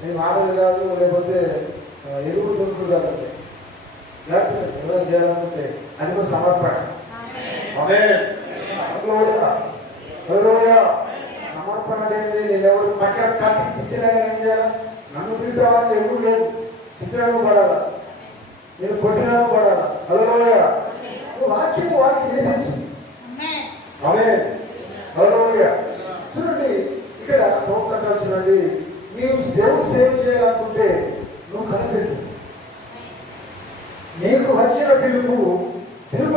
నేను మాటలు కాదు, లేకపోతే ఎరువులు దొరుకులు కాదండి. జాగ్రత్త ఎవరైనా చేయాలనుకుంటే అది కూడా సమర్పణ. ఆమేన్. హల్లెలూయా. సమర్పణ అనేది నేను ఎవరు పక్కన కట్టి పిచ్చినా ఏం చేయాలి? నన్ను తిరుగుతావని ఎప్పుడు లేదు, పిచ్చినాను పడాలా, నేను కొట్టినాను పడాలా. హల్లెలూయా. వాక్యము వారికి వినిపించు. ఆమేన్. హల్లెలూయా. చూడండి, ఇక్కడ ప్రవక్త చూడండి, నీవు దేవుడు సేవ చేయాలనుకుంటే నువ్వు కనిపెట్టు. నీకు వచ్చిన పిలుపు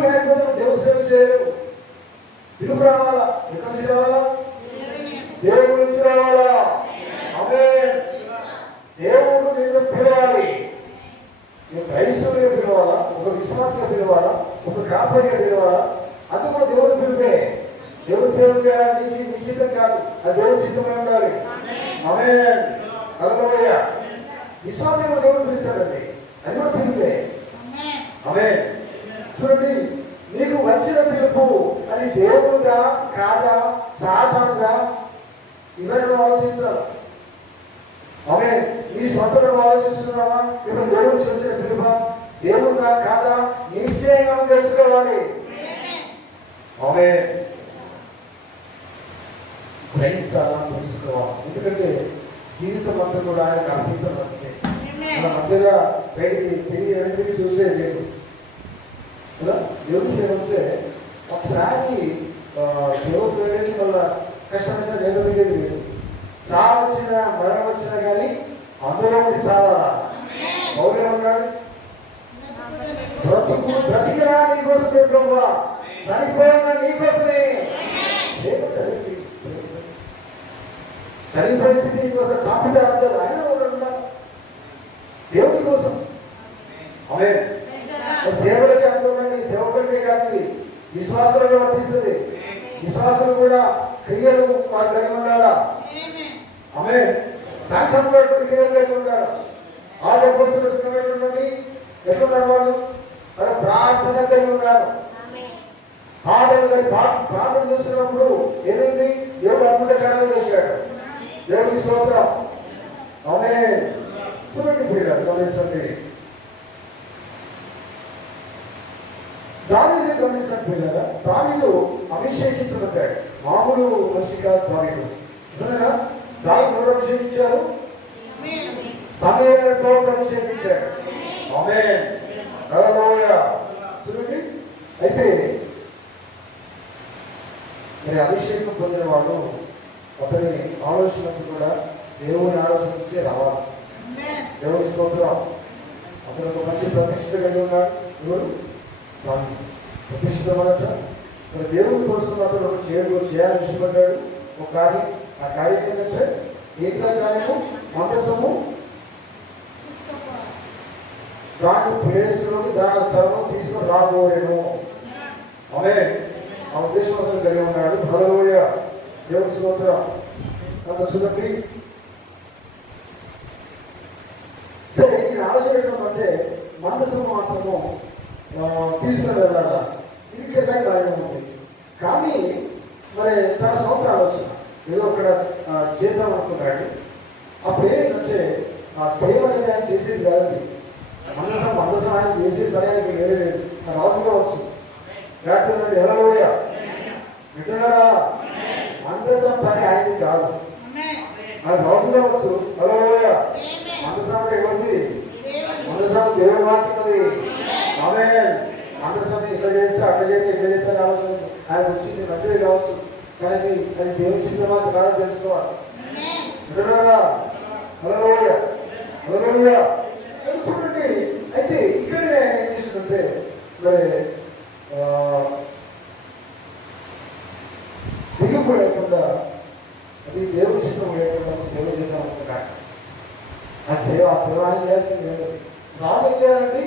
లేకపోతే దేవుడు సేవ చేయలేవు. పిలుపు రావాలా? ఎక్కడి నుంచి రావాలా? దేవుడి నుంచి రావాలా? ఆమేన్. దేవుడు నిన్ను పిలవాలి. నువ్వు క్రైస్తవుడిగా పిలవాలా, ఒక విశ్వాసంగా పిలవాలా, ఒక కాపరిగా పిలవాలా, అది కూడా దేవుడు పిలిపే. దేవుడు సేవ చేయాలని నిశ్చితం కాదు, అది దేవుడు చిత్తమై ఉండాలి. ఆమేన్. హల్లెలూయా. విశ్వాసంగా దేవుడు పిలుస్తాడండి, అది కూడా పిలిపే. ఆమేన్. చూడండి, నీకు వచ్చిన పిలుపు అది దేవుడుగా కాదా, సాధారణంగా ఇవన్నీ ఆలోచించాలి. ఆమేన్. నీ స్వంతంగా ఆలోచిస్తున్నావా? ఇప్పుడు దేవుడి నుంచి వచ్చిన పిలుప దేవుడుగా కాదా నిశ్చయంగా తెలుసుకోవాలి. ఆమేన్. గ్రహించాలా, తెలుసుకోవాలి. ఎందుకంటే జీవితం అంతా కూడా ఆయన అర్పించబడితే మన మధ్యగా బయటికి తిరిగి చూసే లేదు కదా. దేవుడి సేవ అంటే ఒకసారి దేవుడు వెళ్ళేసి వల్ల కష్టమైన నిలదొరిగేది లేదు. చావు వచ్చినా మరణం వచ్చినా కానీ అందులో ఉండి చావాలా? పౌరున్నాడు, బ్రతికినా నీకోసమే ప్రభువా, చనిపోయినా నీకోసమే. చనిపోయే స్థితి నీకోసం, చంపితే అందరూ ఆయన ఉండాలి దేవుడి కోసం. ఆమేన్. సేవలకి అనుకోండి, సేవకులకే కాదు, ఇది విశ్వాసాలకు వర్తిస్తుంది. విశ్వాసాలు కూడా క్రియలు వారు కలిగి ఉండాలా? ఆమేన్. సంఘంలో క్రియలు కలిగి ఉండాలి. ఆడే పోస్టులు ఎట్లుందండి, ఎట్లున్నారు వాళ్ళు? అలా ప్రార్థన కలిగి ఉండాలి. పాటలు కలిగి ప్రార్థన చేస్తున్నప్పుడు ఏమైంది? దేవుడు అద్భుత కార్యాలు చేశాడు. దేవుడికి స్తోత్రం. ఆమేన్. చూడండి ప్రియులారా, గమనించండి, దావీదుని గమనించండి ప్రియులారా. దావీదు అభిషేకించబడ్డాడు. మామూలు మనిషి కాదు దావీదు. నిజమేనా? దావీదు ఎవరు అభిషేకించారు? సమూయేలు ప్రవక్త అభిషేకించాడు. ఆమేన్. హల్లెలూయా. చూడండి, అయితే మరి అభిషేకం పొందిన వాళ్ళు అతని ఆలోచనకు కూడా దేవుని ఆలోచన నుంచే రావాలి. దేవుని స్తోత్రం. అతను ఒక మంచి ప్రతిష్ట కలిగి ఉన్నాడు. ఎవరు? దావీదు. ప్రతిష్ట మొదట మరి దేవుని కోసం అతను ఒక చేయాలని ఇష్టపడ్డాడు. ఒక కార్యం. ఆ కార్యం ఏంటంటే ఏకా కార్యము మందసము దాని ప్లేస్లోకి దాని స్థలం తీసుకొని రాబోయేను. ఆమేన్. ఆ ఉద్దేశం అతను కలిగి ఉన్నాడు. హల్లెలూయా. దేవుని స్తోత్రం. చూడండి, సరే ఈ ఆలోచన అంటే మందసం మాత్రము తీసుకుని వెళ్ళాలా, ఇది కదా కార్యం ఉంది. కానీ మరి తన సొంత ఆలోచన ఏదో అక్కడ చేద్దాం అనుకున్నాడు. అప్పుడు ఏమైందంటే ఆ సేవ అనేది ఆయన చేసేది కాదండి. మందసం ఆయన చేసేది పని ఆయనకి వేరే లేదు. ఆ రాజుగా వచ్చు లేకపోతే హల్లెలూయా వింటున్నారా? మందసం పని ఆయనది కాదు, అది రాజుగా వచ్చు. హల్లెలూయా. మందసం ఎవరిది? మందసం దేవుని వాక్యమది. ఆమేన్. మందసం ఇట్లా చేస్తే అట్లా చేస్తే ఇట్లా చేస్తే ఆలోచన ఆయన వచ్చింది మంచిది కావచ్చు, కానీ అది దేవుని చిత్తమాత్రం కాదని తెలుసుకోవాలి. వింటున్నారా? హల్లెలూయా. హల్లెలూయా. చూడండి, అయితే ఇక్కడే ఏం చేస్తుందంటే మరి దిగుపు లేకుండా అది దేవుని చిత్తం లేకుండా సేవ చేద్దాం అనుకుంటాడు. ఆ సేవ ఆయన చేయాల్సింది లేదు. రాజు ఏం చేయాలండి?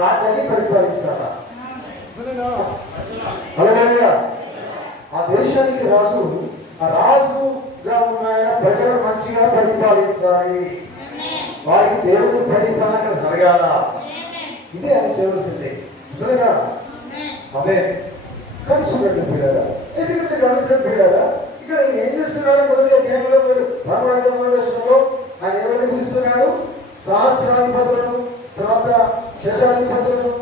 రాజ్యాన్ని పరిపాలించాలా. హల్లెలూయా. ఆ దేశానికి రాజు, ఆ రాజుగా ఉన్న ప్రజలు మంచిగా పరిపాలించాలి, వారికి దేవుడి పరిపాలన జరగాల. ఇదే ఆయన చేయవలసింది. సరేనా? అదే కానీ చూడండి పిల్లరా, ఎందుకంటే గమనించిన పిల్లరా, ఇక్కడ ఆయన ఏం చేస్తున్నాడు? మొదటి అధ్యాయంలో పరమాత్మలో ఆయన ఎవరిని పిలుస్తున్నాడు? సహస్రాధిపతులను, తర్వాత శతాధిపతులను,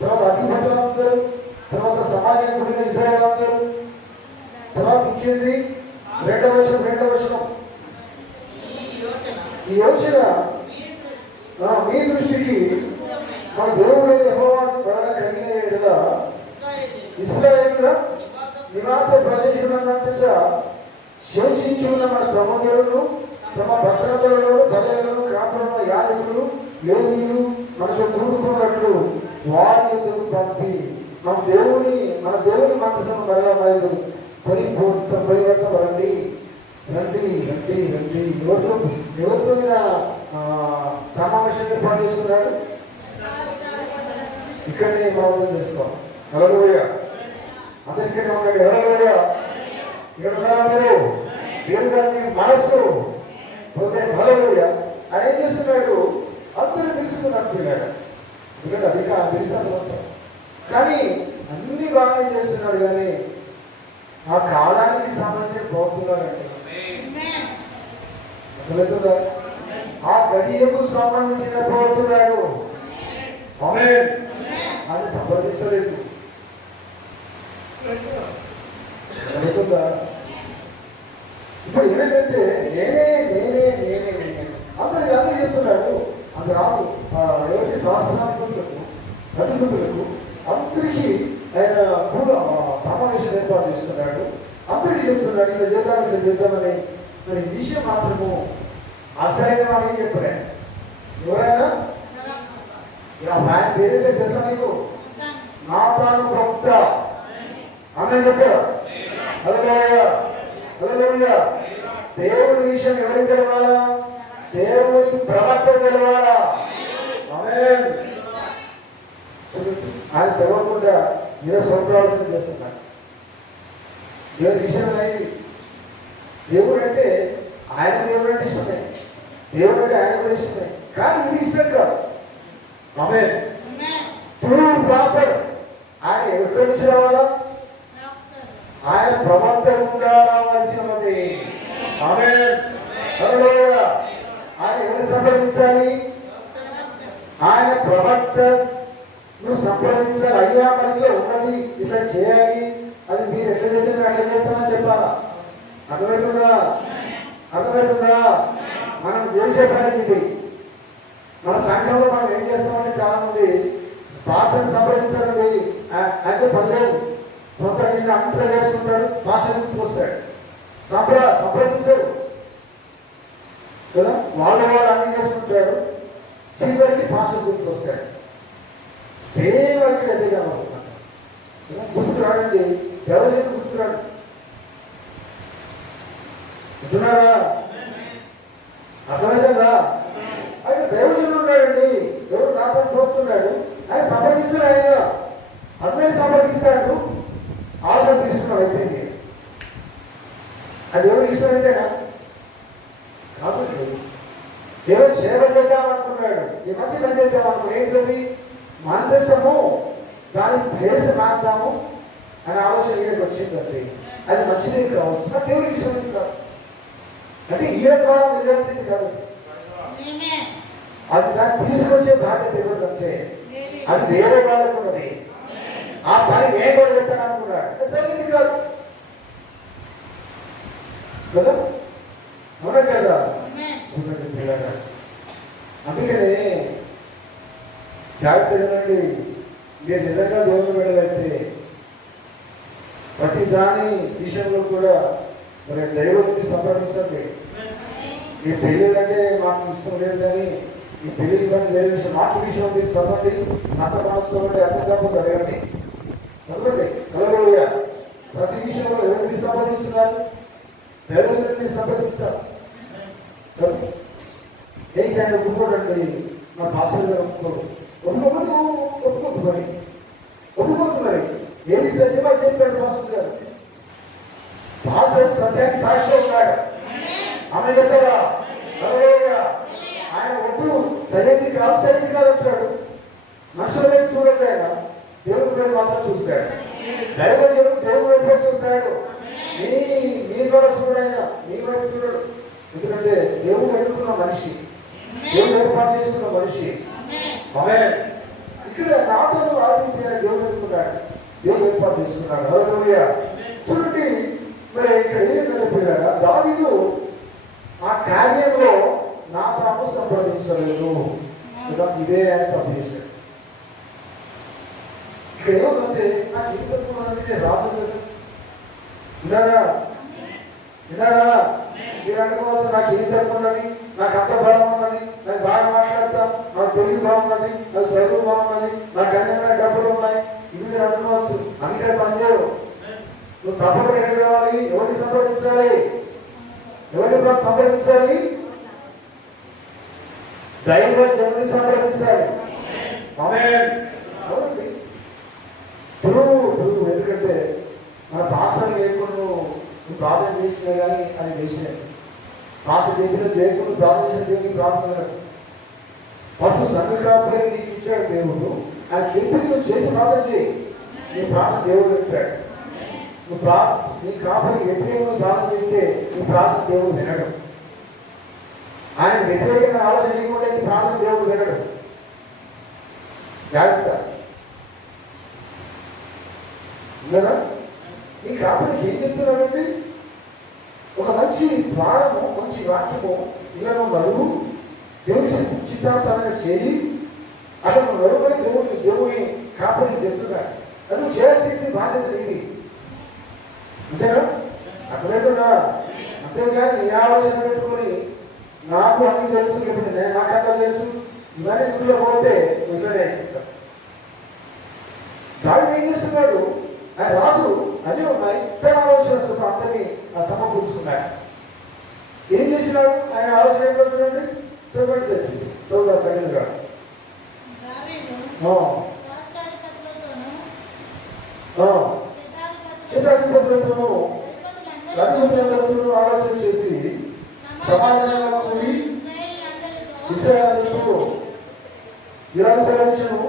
తర్వాత అధిపతులందరూ, తర్వాత సమాజానికి ఇజ్రాయేల్ అందరూ, తర్వాత ఇంకేంది? రెండవ వచనం ఈ యోచన మీ దృష్టికి మన దేవుడైన యెహోవాకు వలన కలిగిన ఇశ్రాయేలుల నివాస ప్రదేశమునంతటా శోషించున్న మన సహోదరులను తమ పట్టణములలో బలలను కాపురముల యాజకులు లేవీయులు మనకు కూడుకున్నట్లు వారి ఎదురు పంపి మన దేవుని మనసును మరలా పరివర్తన రండి రండి రండి రండి. ఎవరితో సమావేశం ఏర్పాటు చేసుకున్నాడు? ఇక్కడనే మనం చేసుకోవాలి. హల్లెలూయా. అందరికీ ఉండండి. హల్లెలూయా. ఇక్కడ మీరు దేవుని గారి మనస్సు హల్లెలూయా. ఆయన ఏం చేస్తున్నాడు? అందరూ పిలుచుకున్నాడు పిల్లాడు. ఎందుకంటే అది పిలిచాను వస్తాం, కానీ అన్ని బాగా చేస్తున్నాడు. కానీ ఆ కాలానికి సంబంధించిన ప్రవర్తనలండి, ఆ గడియకు సంబంధించిన ప్రవర్తనాడు. ఆమేన్. అది సంప్రదించలేదు. ఇప్పుడు ఏమైందంటే నేనే నేనే నేనే నేనే అందరూ చెప్తున్నాడు. అది రాదు. ఎవరికి శాస్త్రాధిపతులకు అధిపతులకు అందరికీ ఆయన కూడా సమావేశం ఏర్పాటు చేస్తున్నాడు. అందరికీ చెప్తున్నాడు ఇట్లా చేద్దామని. మరి ఈ విషయం మాత్రము అసలైన వాళ్ళకి చెప్పలే. ఎవరైనా ఆయన పేరు తెలుసా మీకు? నాతాను ప్రవక్త. ఆమె చెప్పారు. హల్లెలూయా. హల్లెలూయా. దేవుడి విషయం ఎవరికి తెలవాలా? దేవుడి ప్రవక్త తెలవాలా. ఆమేన్. ఆయన తెలవకుండా ఏ సొంతాలోచన చేస్తున్నాడు. దేవుడి విషయం అనేది దేవుడు అంటే ఆయన దేవుడు అంటే ఇష్టమే, దేవుడు అంటే ఆయన కూడా ఇష్టమే, కానీ ఇది ఇష్టం కాదు. ఆమేన్. ట్రూ ప్రాపర్ ఆయన ఎక్కడి నుంచి రావాలా? ఆయన ప్రవక్త గుండా రావాల్సినది. ఆమేన్. హల్లెలూయా. ఆయన ఎవరిని సంప్రదించాలి? ఆయన ప్రవక్త నువ్వు సంప్రదించాలి. అయ్యా మనలో ఉన్నది ఇట్లా చేయాలి, అది మీరు ఎట్లా చెప్తే మేము ఎట్లా చేస్తామని చెప్పాలా. అర్థమవుతుందా? అర్థమవుతుందా? మనం చేసే పని ఇది. మన సంఘంలో మనం ఏం చేస్తామంటే చాలా మంది భాషను సంప్రదించారండి అయితే పర్లేదు సొంత నిన్ను అంతా చేసుకుంటారు, భాష గుర్తుకొస్తాడు, సంప్రదించారు కదా, వాళ్ళు అన్ని చేసుకుంటాడు, చివరికి భాష గుర్తుకొస్తాడు. సేమ్ అక్కడ అదే కాబోతున్నాడు. గుర్తుకురాడండి, ఎవరు గుర్తుకురాడు అంటున్నారా? అర్థమైందా? ఆయన దేవుడు ఉన్నాడండి, ఎవరు నాతో కోరుతున్నాడు, ఆయన సంపాదిస్తాడు, ఆయన అందరినీ సంపాదిస్తాడు, ఆలోచన తీసుకున్నాడు, అయిపోయింది. అది ఎవరికి ఇష్టమైతేనా? కాబట్టి దేవుడు సేవ చేద్దామనుకున్నాడు, ఈ మంచి పని చేద్దామనుకున్నాడు. ఏంటది? మందసము దాని ప్లేస్ మారుదాము అనే ఆలోచన ఈయనకి వచ్చిందండి. అది మంచిదే కావచ్చు, నా దేవుడికి ఇష్టమైంది కాదు. అంటే ఈయన ద్వారా వెళ్ళాల్సింది కాదు, అది దాన్ని తీసుకొచ్చే బాధ్యత ఎవరిదంటే అది వేరే వాళ్ళకు ఉన్నది. ఆ పని నేను కూడా చెప్తాను అనుకున్నాడు, సరైనది కాదు కదా, అవునా కదా? చూడండి పిల్లగా, అందుకనే జాగ్రత్తగానండి. మీరు నిజంగా దేవుని వెళ్ళైతే ప్రతి దాని విషయంలో కూడా మరి దైవాన్ని సంప్రదించండి. ఈ పెళ్ళిళ్ళంటే మాకు ఇష్టం లేదని, ఈ పెళ్లి కానీ వేరే విషయం, మాట విషయం మీకు సంబంధి మత మహోత్సవం అంటే అర్థం కాకుండా అడగండి, చదవండి. హల్లెలూయా. ప్రతి విషయంలో ఎవరిని సంప్రదిస్తున్నారు? దైవాన్ని సంప్రదిస్తారు. ఏంటి ఆయన ఒప్పుకోడండి, మా భాషలో ఒప్పుకోడు, ఒప్పుకోదు మరి ఏది సత్యమా చెప్పాడు భాష గారు. భాష సత్యానికి సాక్షి ఉన్నాడు, ఆమె చెప్పారా? ఆయన వద్దు, సరైనది కాదు అంటాడు. మనుషుల వైపు చూడద్దు, ఆయన దేవుడి వైపు మాత్రం చూస్తాడు. దేవుడి వైపు చూస్తాడు. మీ ద్వారా చూడు, ఆయన మీ వైపు చూడడు. ఎందుకంటే దేవుడు ఎన్నుకున్న మనిషి, దేవుడు ఏర్పాటు చేసుకున్న మనిషి. ఆమేన్. ఇక్కడ నాతో ఆరాధించిన దేవుడు ఎన్నుకున్నాడు, దేవుడు ఏర్పాటు చేసుకున్నాడు. హల్లెలూయా. చూడండి, మరి ఇక్కడ ఏమిటంటే పిల్లగా, దావీదు ఆ కార్యంలో నా తాము సంప్రదించలేదు, ఇదే ఆయన తప్పు చేశాడు. ఇక్కడ ఏముందంటే నాకు ఏం తక్కువ రాజు కదా, విన్నారా? మీరు అనుకోవచ్చు నాకు ఏం తక్కువ ఉన్నది, నాకు అంత బలం ఉన్నది, నాకు బాగా మాట్లాడతాను, నాకు తెలుగు బాగున్నది, నాకు చదువు బాగున్నది, నాకు అన్ని డబ్బులు ఉన్నాయి, ఇది మీరు అనుకోవచ్చు. అందుకే పనిచేయరు. నువ్వు తప్పకుండా ఎక్కడ కావాలి? ఎవరిని సంప్రదించాలి? ఎవరిని సంప్రదించాలి? దైవజనుని సంప్రదించాలి. ఆమేన్. అవునండి, ఎందుకంటే మన భాషను లేకుండా నువ్వు ప్రార్థన చేసినా కానీ అది చేసినాడు. భాష చెప్పిన చేయకుండా ప్రార్థన చేసిన దేవునికి ప్రార్థన పట్టు సంఘ కాపులే నీకు ఇచ్చాడు దేవుడు. ఆయన చెప్పి నువ్వు చేసి ప్రార్థన చేయి, నీ ప్రార్థన దేవుడు పెట్టాడు. నీ కాపులకి వ్యతిరేకంగా ప్రార్థన చేస్తే నీ ప్రార్థన దేవుడు వినడు. ఆయన వ్యతిరేకంగా ఆలోచన లేకుండా నీ ప్రార్థన దేవుడు వినడు. జాగ్రత్త. ఉన్నారా? ఈ కాపులకి ఏం చెప్తున్నాడంటే ఒక మంచి ద్వారము, మంచి వాక్యము ఇళ్ళను నడువు, దేవుని చిత్తానుసారంగా చేయి, అక్కడ నడుమని దేవుని కాపుని చెప్తున్నాడు. అది నువ్వు చేయాల్సింది బాధ్యత నీది, అంతేనా? అర్థమవుతుందా? అంతేగాని నీ ఆలోచన పెట్టుకొని నాకు అన్ని తెలుసు, లేకపోతే నాకంతా తెలుసు, ఇవన్నీ ఇంట్లో పోతే ఇట్లనే. దాన్ని ఏం చేస్తున్నాడు? ఆయన రాజు అన్నీ ఉన్నాయి, తన ఆలోచన అందరినీ సమకూర్చుకున్నాడు. ఏం చేసినాడు? ఆయన ఆలోచన ఏమంటున్నాడు? చదవండి, తెచ్చేసి చదువుదా కఠినగా. చిత్రాధిపతులతోనూ అధిపతులతోనూ ఆలోచన చేసి సమాధానంగా కూడి ఇశ్రాయేలుతో ఇలా సెలవించును,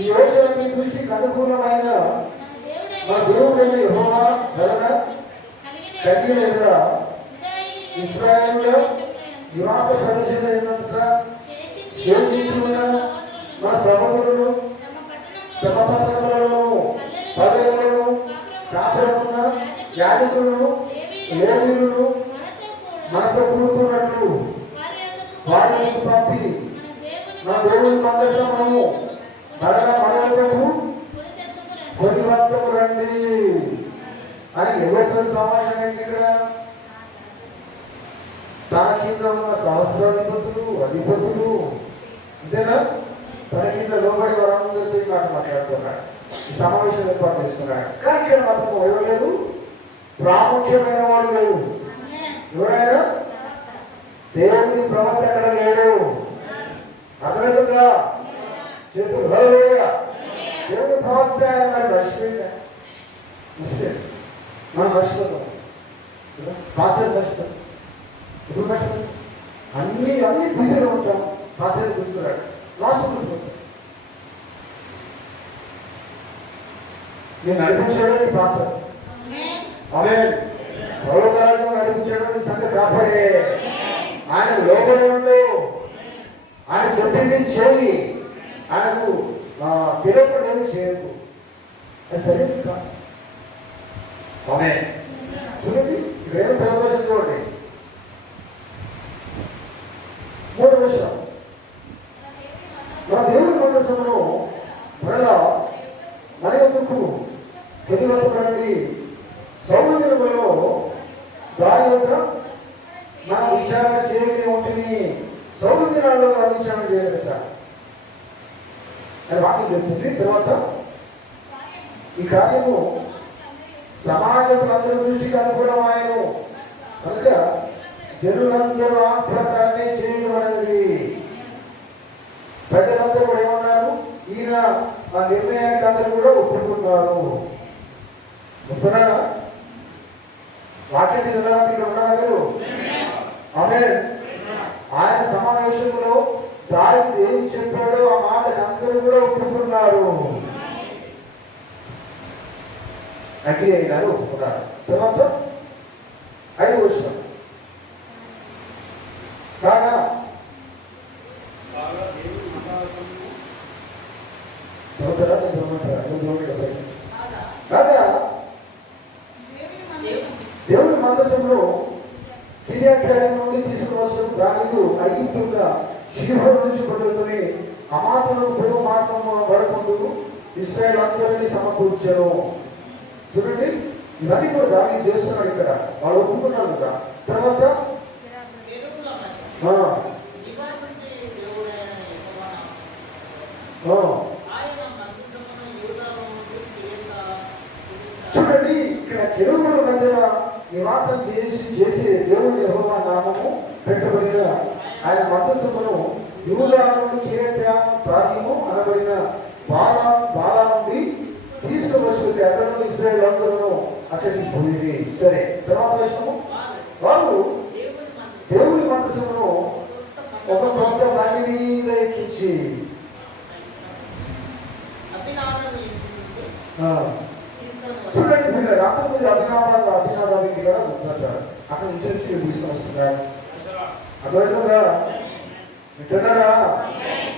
ఈ యోచన మీ దృష్టికి అనుకూలమైన మన దేవుడైన యెహోవా ధరణ కలిగిన ఇశ్రాయేలుల నివాస ప్రదేశంలో శేషించున్న మన సహోదరులను తమ పట్టణములను పదవులను యాజకులను లేవీయులను మనతో కూడుకున్నట్లు వారి యొద్దకు పంపి మన దేవుని మందసమును మరలా మన యొద్దకు కొని వద్దకు రండి అని ఎవరితో సమావేశం ఏంటి? ఇక్కడ తన కింద ఉన్న సహస్రాధిపతులు అధిపతులు అంతేనా, తన కింద లోబడి వారందరితో మాట మాట్లాడుతున్నాడు, ఈ సమావేశం ఏర్పాటు చేసుకున్నాడు. కానీ ఇక్కడ మాత్రం ఇవ్వలేదు, ప్రాముఖ్యమైన వాడు లేడు. ఎవరైనా దేవుని ప్రవక్త అక్కడ లేడు. అర్థమవుతుందా? చేతులు దేవుని ప్రవక్త మరి మర్చిపోయిందా? మనం మర్చిపోతాం, పాత్రలు మర్చిపోతాం. ఇప్పుడు మర్చిపోతాం, అన్ని బిజీలో ఉంటాం. పాత్రలు గుర్తుకురాడు, లాస్ట్ గుర్తుకుంటాం. నేను నడిపించాడు నీ పాత్ర. ఆమె పరలోకరాజ్యం నడిపించాడు సంఘ కాపరే. ఆయన లోపలే ఉండు, ఆయన చెప్పింది చేయి, ఆయనకు తెలియకూడదు చేయకు. అది సరే కాదు. ఆమె చూడండి, ఇక్కడేమో తెలవలసింది చూడండి. 3వ వచనం, మన దేవుని మందసమును మరలా మన యొద్దకు కొని వద్దకు రండి. సౌలు దినములలో దారి వద్ద మనం విచారణ చేయగలిగి ఉంటుంది. సౌలు దినాల్లో విచారణ చేయలేదట అని వాక్యం చెప్తుంది. తర్వాత ఈ కార్యము సమాజం అందరి దృష్టికి అనుకూలమాయను కనుక జనులందరూ ఆ ప్రకారమే చేయబడింది. ప్రజలందరూ కూడా ఏమన్నారు? ఈయన ఆ నిర్ణయానికి అందరూ కూడా ఒప్పుకున్నారు. ఒప్పుకున్నారా? వాక్యం వినడానికి ఇక్కడ ఉన్నారా మీరు? ఆమేన్. ఆయన సమావేశంలో దావీదు ఏమి చెప్పాడో ఆ మాటకు అందరూ కూడా ఒప్పుకున్నారు. అగ్రి అయినారు, ఒప్పుకున్నారు. తర్వాత 5వ వచనం, కాగా చదువుతారా? కాగా దేవుని మందసంలో కిర్యతయీము నుండి తీసుకువచ్చిన దావీదు ఐగుప్తుగా షిలోహు నుంచి పట్టుకుని అమాతులకు పూర్వ మార్గం వరకు ఇశ్రాయేలు అందరినీ సమకూర్చారు. చూడండి, ఇవన్నీ కూడా దావీదు చేస్తున్నాడు. ఇక్కడ వాళ్ళు ఒప్పుకున్నారు కదా. తర్వాత చూడండి, ఇక్కడ కెరూబుల మధ్యన నివాసం చేసి దేవుని యెహోవా నామము పెట్టబడిన ఆయన మందసమును యూదా నుండి కిర్యతయీము అనబడిన బాలా నుండి తీసుకువచ్చి అక్కడ ఇశ్రాయేలు అందరూ అతడికి పోయింది. సరే, తర్వాత విషయము, వాళ్ళు దేవుని మనసును ఒక కొత్త బండి మీద ఎక్కించి చూడండి, వీళ్ళ రాత్రి మీద అభినాదానికి కూడా గుర్తుంటారు. అక్కడ ఇంటర్వ్యూ తీసుకొని వస్తున్నారు. అర్థమవుతుందా? వింటున్నారా?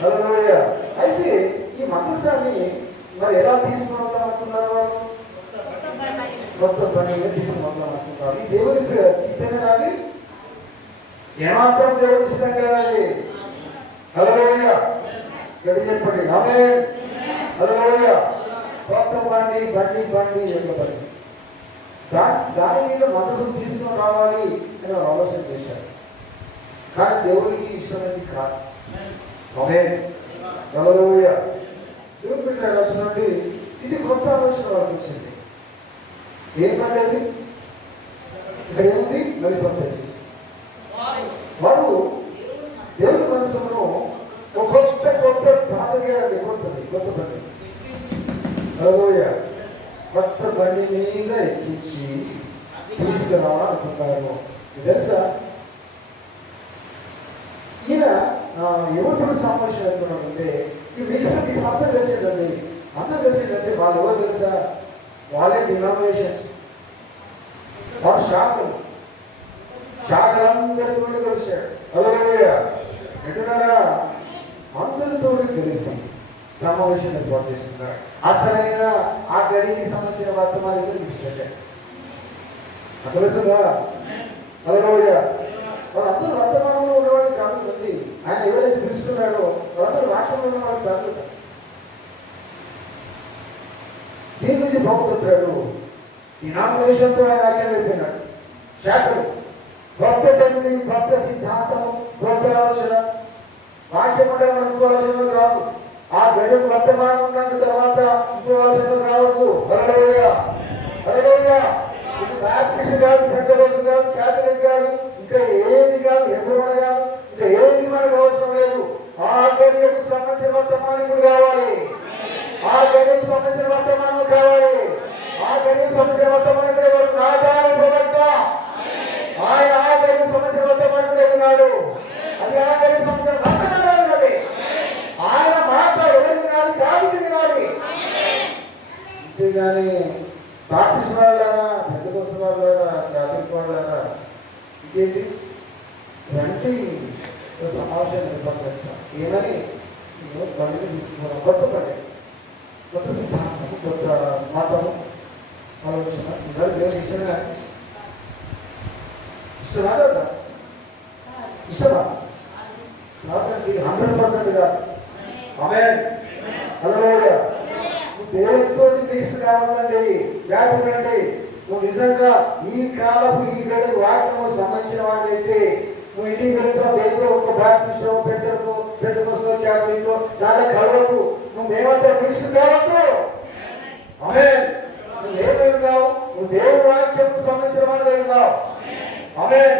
హల్లెలూయా. అయితే ఈ మందసాన్ని మరి ఎలా తీసుకుని వద్దాం అనుకున్నారు? వాళ్ళు కొత్త బండి మీద తీసుకుని వద్దాం అనుకుంటారు. ఈ దేవుని చిత్తంగా రాది, ఏమాత్రం దేవుడి చిత్తం కాదండి. హల్లెలూయా. గట్టి చెప్పండి ఆమేన్. హల్లెలూయా. కొత్త బండి ఎక్కబడి దాని మీద మనసు తీసుకుని రావాలి అని ఆలోచన చేశారు. కానీ దేవునికి ఇష్టమైనది కాదు. ఆమేన్. హల్లెలూయా. దేవుని బిడ్డ ఆలోచన ఇది కొత్త ఆలోచన వాళ్ళకి వచ్చింది. ఏం బండి అది? ఇక్కడ ఏముంది? మరి సంతోషి వాడు దేవుని మనసును ఒక కొత్త బాధగా కొత్త బండి హల్లెలూయా కొత్త బండి మీద ఎక్కించి తీసుకురావాలనుకుంటారు. తెలుసా, ఈయన యువతులు సమావేశం అనుకున్నారంటే మీకు అందరూ తెలిసేదండి. అందరూ తెలిసేదంటే వాళ్ళు ఎవరు తెలుసా? వాళ్ళే డినామినేషన్స్, వాళ్ళు శాఖలందరితో కూడా కలిశాడు. హల్లెలూయా. ఎటున్నారా? అందరితో కలిసి సమావేశం ఏర్పాటు చేసుకున్నాడు. అసలైన ఆ గడికి సంబంధించిన వర్తమానాలు తీసుకెళ్ళాడు. అర్థమవుతుందా? హల్లెలూయా. వాళ్ళందరూ వర్తమానంలో ఉన్నవాళ్ళు కాదు అండి. ఆయన ఎవరైతే పిలుస్తున్నాడో వాళ్ళందరూ వాక్యంలో ఉన్నవాళ్ళు కాదు. దీని నుంచి బాగుతుంటాడు. డినామినేషన్తో ఆయన వాక్యం అయిపోయినాడు. శాఖలు కొత్త బండి, కొత్త సిద్ధాంతం, కొత్త ఆలోచన వాక్యం అంటే ఇంకో ఆలోచన రాదు. ఆ గడువు వర్తమానం ఉన్న తర్వాత ఇంకో ఆలోచన రావద్దు. హల్లెలూయా, హల్లెలూయా. ఇది బ్యాప్టిస్ట్ కాదు, పెద్దరోజు కాదు, క్యాథలిక్ కాదు, ఇంకా ఏది కాదు, ఎప్పుడు కాదు, ఇంకా ఏది మనకు అవసరం లేదు. ఆ గడియకు సంబంధించిన వర్తమానం ఇప్పుడు కావాలి. ఆ గడియకు సంబంధించిన వర్తమానం కావాలి. ఆ గడియకు సంబంధించిన వర్తమానం కూడా ఎవరు నాటాలి భగవంత. ఆయన ఆ గడియకు సంబంధించిన వర్తమానం కూడా ఉన్నాడు. అది ఆ గడియకు సంబంధించిన వర్తమానం ఉన్నది. ఆయన మాట ఎవరు వినాలి? దావీదు వినాలి. అంతేగాని బాప్టిస్ట్ వాళ్ళారా, పెద్దకోసం వాళ్ళారా, క్యాథలిక్ వాళ్ళారా, ఇంకేంటి రండి సమావేశం ఏమని బండిని తీసుకున్నాం. కొత్త బండి, కొత్త సిద్ధాంతము, కొత్త మతము, ఆలోచన ఇద్దరు దేవుని ఇష్టమే. ఇష్టమా కదా? ఇష్టమా కాదండి, 100% కాదు. ఆమేన్, హల్లెలూయా. దేవునితో మిక్స్ కావద్దండి, వ్యాధులండి. నువ్వు నిజంగా ఈ కాలపు ఈ గడువు వాక్యము సంబంధించిన వాడైతే నువ్వు ఇంటికి వెళ్తున్నావు. దేంతో ఒక బ్యాప్టిస్ట్ పెద్ద కోసం క్యాథలిక్ దాంట్లో కలవకు. నువ్వు మేమంతా మిక్స్ కావద్దు. ఆమేన్. నువ్వు ఏమై ఉన్నావు? నువ్వు దేవుని వాక్యం సంబంధించిన వాడు ఉన్నావు. ఆమేన్.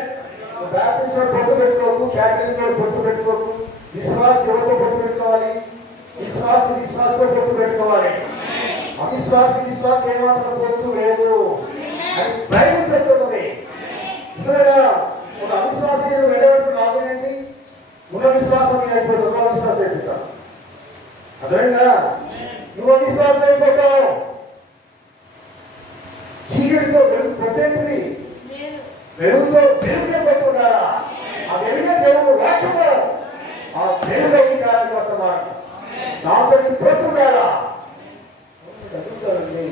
నువ్వు బ్యాప్టిస్ట్ పొత్తు పెట్టుకోకు, క్యాథలిక్ పొత్తు పెట్టుకోకు. విశ్వాసం ఎవరితో పొత్తు పెట్టుకోవాలి? విశ్వాసంతో పొత్తు పెట్టుకోవాలి. అవిశ్వాసం ఏమాత్రం పొత్తు లేదు అని బైబిల్ చెప్తున్నది. నిజమేనా? ఒక అవిశ్వాసం వెళ్ళబెట్టు లాభమేంటి? ఉన్న విశ్వాసం అయిపోతుంది, ఉన్న విశ్వాసం అయిపోతావు. అర్థమైందా? నువ్వు అవిశ్వాసం అయిపోతావు. చీకటితో వెలుగు పొత్తేంటిది? వెలుగుతో వెలుగైపోతుండాలా? ఆ వెలుగే దేవుడు వాక్యము. ఆ వెలుగు ఈ కాలానికి వర్తమానం దాంతో పొత్తుండాలా? అడుగుతారండి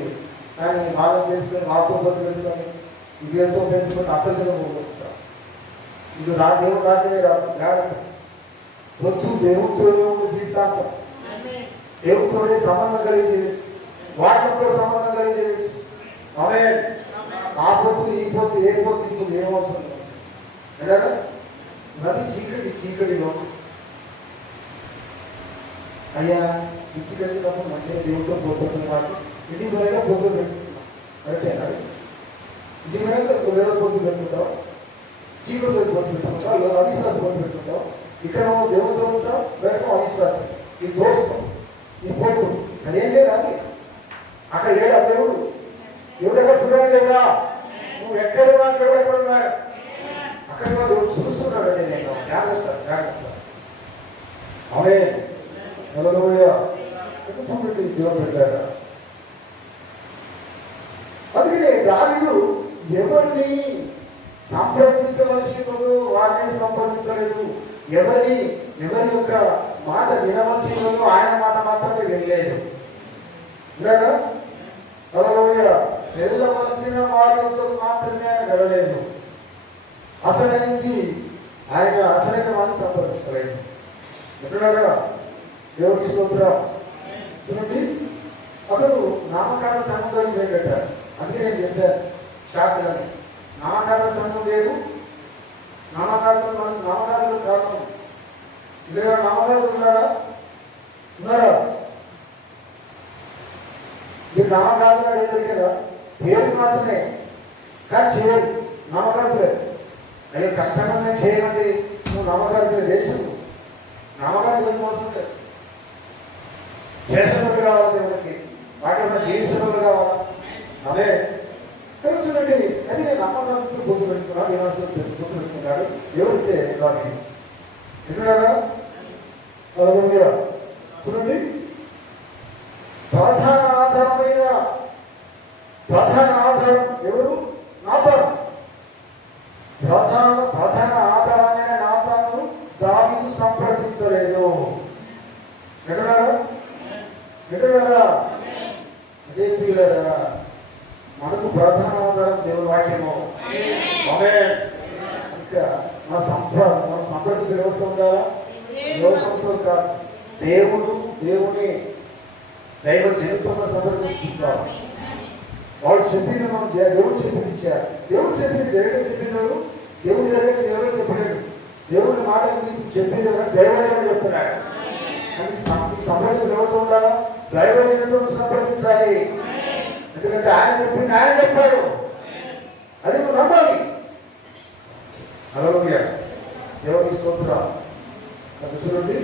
ఆయన భాగం చేసుకుని మాతో పొత్తు పెట్టుకొని ఇవి ఎంతో పెంచుకొని అసలు పోగొట్టుకుంటాం. ఇది నా దేవుడు రాజనే రాడు. పొత్తు దేవుడితోనే ఉన్న జీవితాంతం. దేవుడితోనే సంబంధం కలిగి చేయవచ్చు, వాక్యంతో సంబంధం కలిగి చేయవచ్చు. ఆమేన్. ఆ పొత్తు ఈ పొత్తు ఏ పొత్తు ఇప్పుడు ఏమవసరం లేదు. నది చీకటిలో అయ్యా చిచ్చి కలిసినప్పుడు మంచిగా దేవుడితో పోతున్న మాట ఇంటి మీద పొద్దు పెట్టుకుంటున్నాం. కరెక్టేనా? ఇంటి మీద ఒకవేళ పొద్దు పెట్టుకుంటావు, చీకటితో పొద్దు పెట్టుకుంటావు, అవిశ్వాసం పొద్దు పెట్టుకుంటావు. ఇక్కడ దేవుడితో ఉంటావు, బయట అవిశ్వాసం. ఈ దోషం, ఈ పొద్దు అదేం లేదు. అది అక్కడ లేడా దేవుడు? దేవుడు ఎక్కడ చూడాలి లేదా? నువ్వు ఎక్కడున్నా దేవుడు ఎక్కడ ఉన్నాడు? అక్కడ దేవుడు చూస్తున్నాడు. అంటే నేను జాగ్రత్త. ఆమేన్, హల్లెలూయా. చూడండి దేవుడు పెట్టారా? అందుకనే దావీదు ఎవరిని సంప్రదించవలసినదో వారిని సంప్రదించలేదు. ఎవరి యొక్క మాట వినవలసినదో ఆయన మాట మాత్రమే వినలేదు. హల్లెలూయా. వెళ్ళవలసిన వారితో మాత్రమే ఆయన వెళ్ళలేదు. అసలైంది ఆయన అసలైన వారిని సంప్రదించలేదు. ఎట్లున్నారా? దేవుడికి స్తోత్రం. చూడండి, అతను నామకరణ సంఘం పెట్టారు. అందుకే నేను చెప్పాను షాకులని. నామకరణ సంఘం లేదు, నామకారులు కారణం. ఇలా నామకారులు ఉన్నారా? మీరు నామకారులు అడిగారు కదా, పేరు మాత్రమే కానీ చేయరు. నామకారులు లేదు. అయ్యో కష్టంగా మేము చేయమండి. నువ్వు నామకారులు దేశం నామకారులు ఏం అవసరం లేదు. చేసినప్పుడు కావాలి దేవుడికి, వాటి జీవించినప్పుడు కావాలా? అదే చూడండి. అది నేను నమ్మకాలతో పొద్దు పెట్టుకున్నాడు, ఏమంటే పొద్దు పెట్టుకున్నాడు. ఎవరితే కానీ ఎక్కడారా? చూడండి, ప్రధాన ఆధారం ఎవరు? నాతాను. ప్రధాన ఆధారమైన నాతాను దావీదు సంప్రదించలేదు. ఎక్కడారా? అదే పిల్లరా, మనకు ప్రధాన ఆధారం దేవుని వాక్యము. ఆమేన్. ఇంకా మన సంపద పెరుగుతూ ఉండాలా, లోకంతో కాదు, దేవుని దైవ జనుతో సంప్రదించుకుంటారు. వాళ్ళు చెప్పింది మనం దేవుడు చెప్పింది ఇచ్చారు. దేవుడు చెప్పింది దేవుడే చెప్పినారు. దేవుడి దగ్గర ఎవరో చెప్పలేడు. దేవుని మాట మీకు చెప్పింది దైవజనుడు చెప్తున్నాడు. అని సంప్రదింపు ఎవరితో ఉండాలా, దైవజనుడితో సంప్రదించాలి. ఎందుకంటే ఆయన చెప్పింది ఆయన చెప్పాడు, అది నువ్వు నమ్మాలి. హల్లెలూయా, దేవుని స్తోత్రం. చూడండి,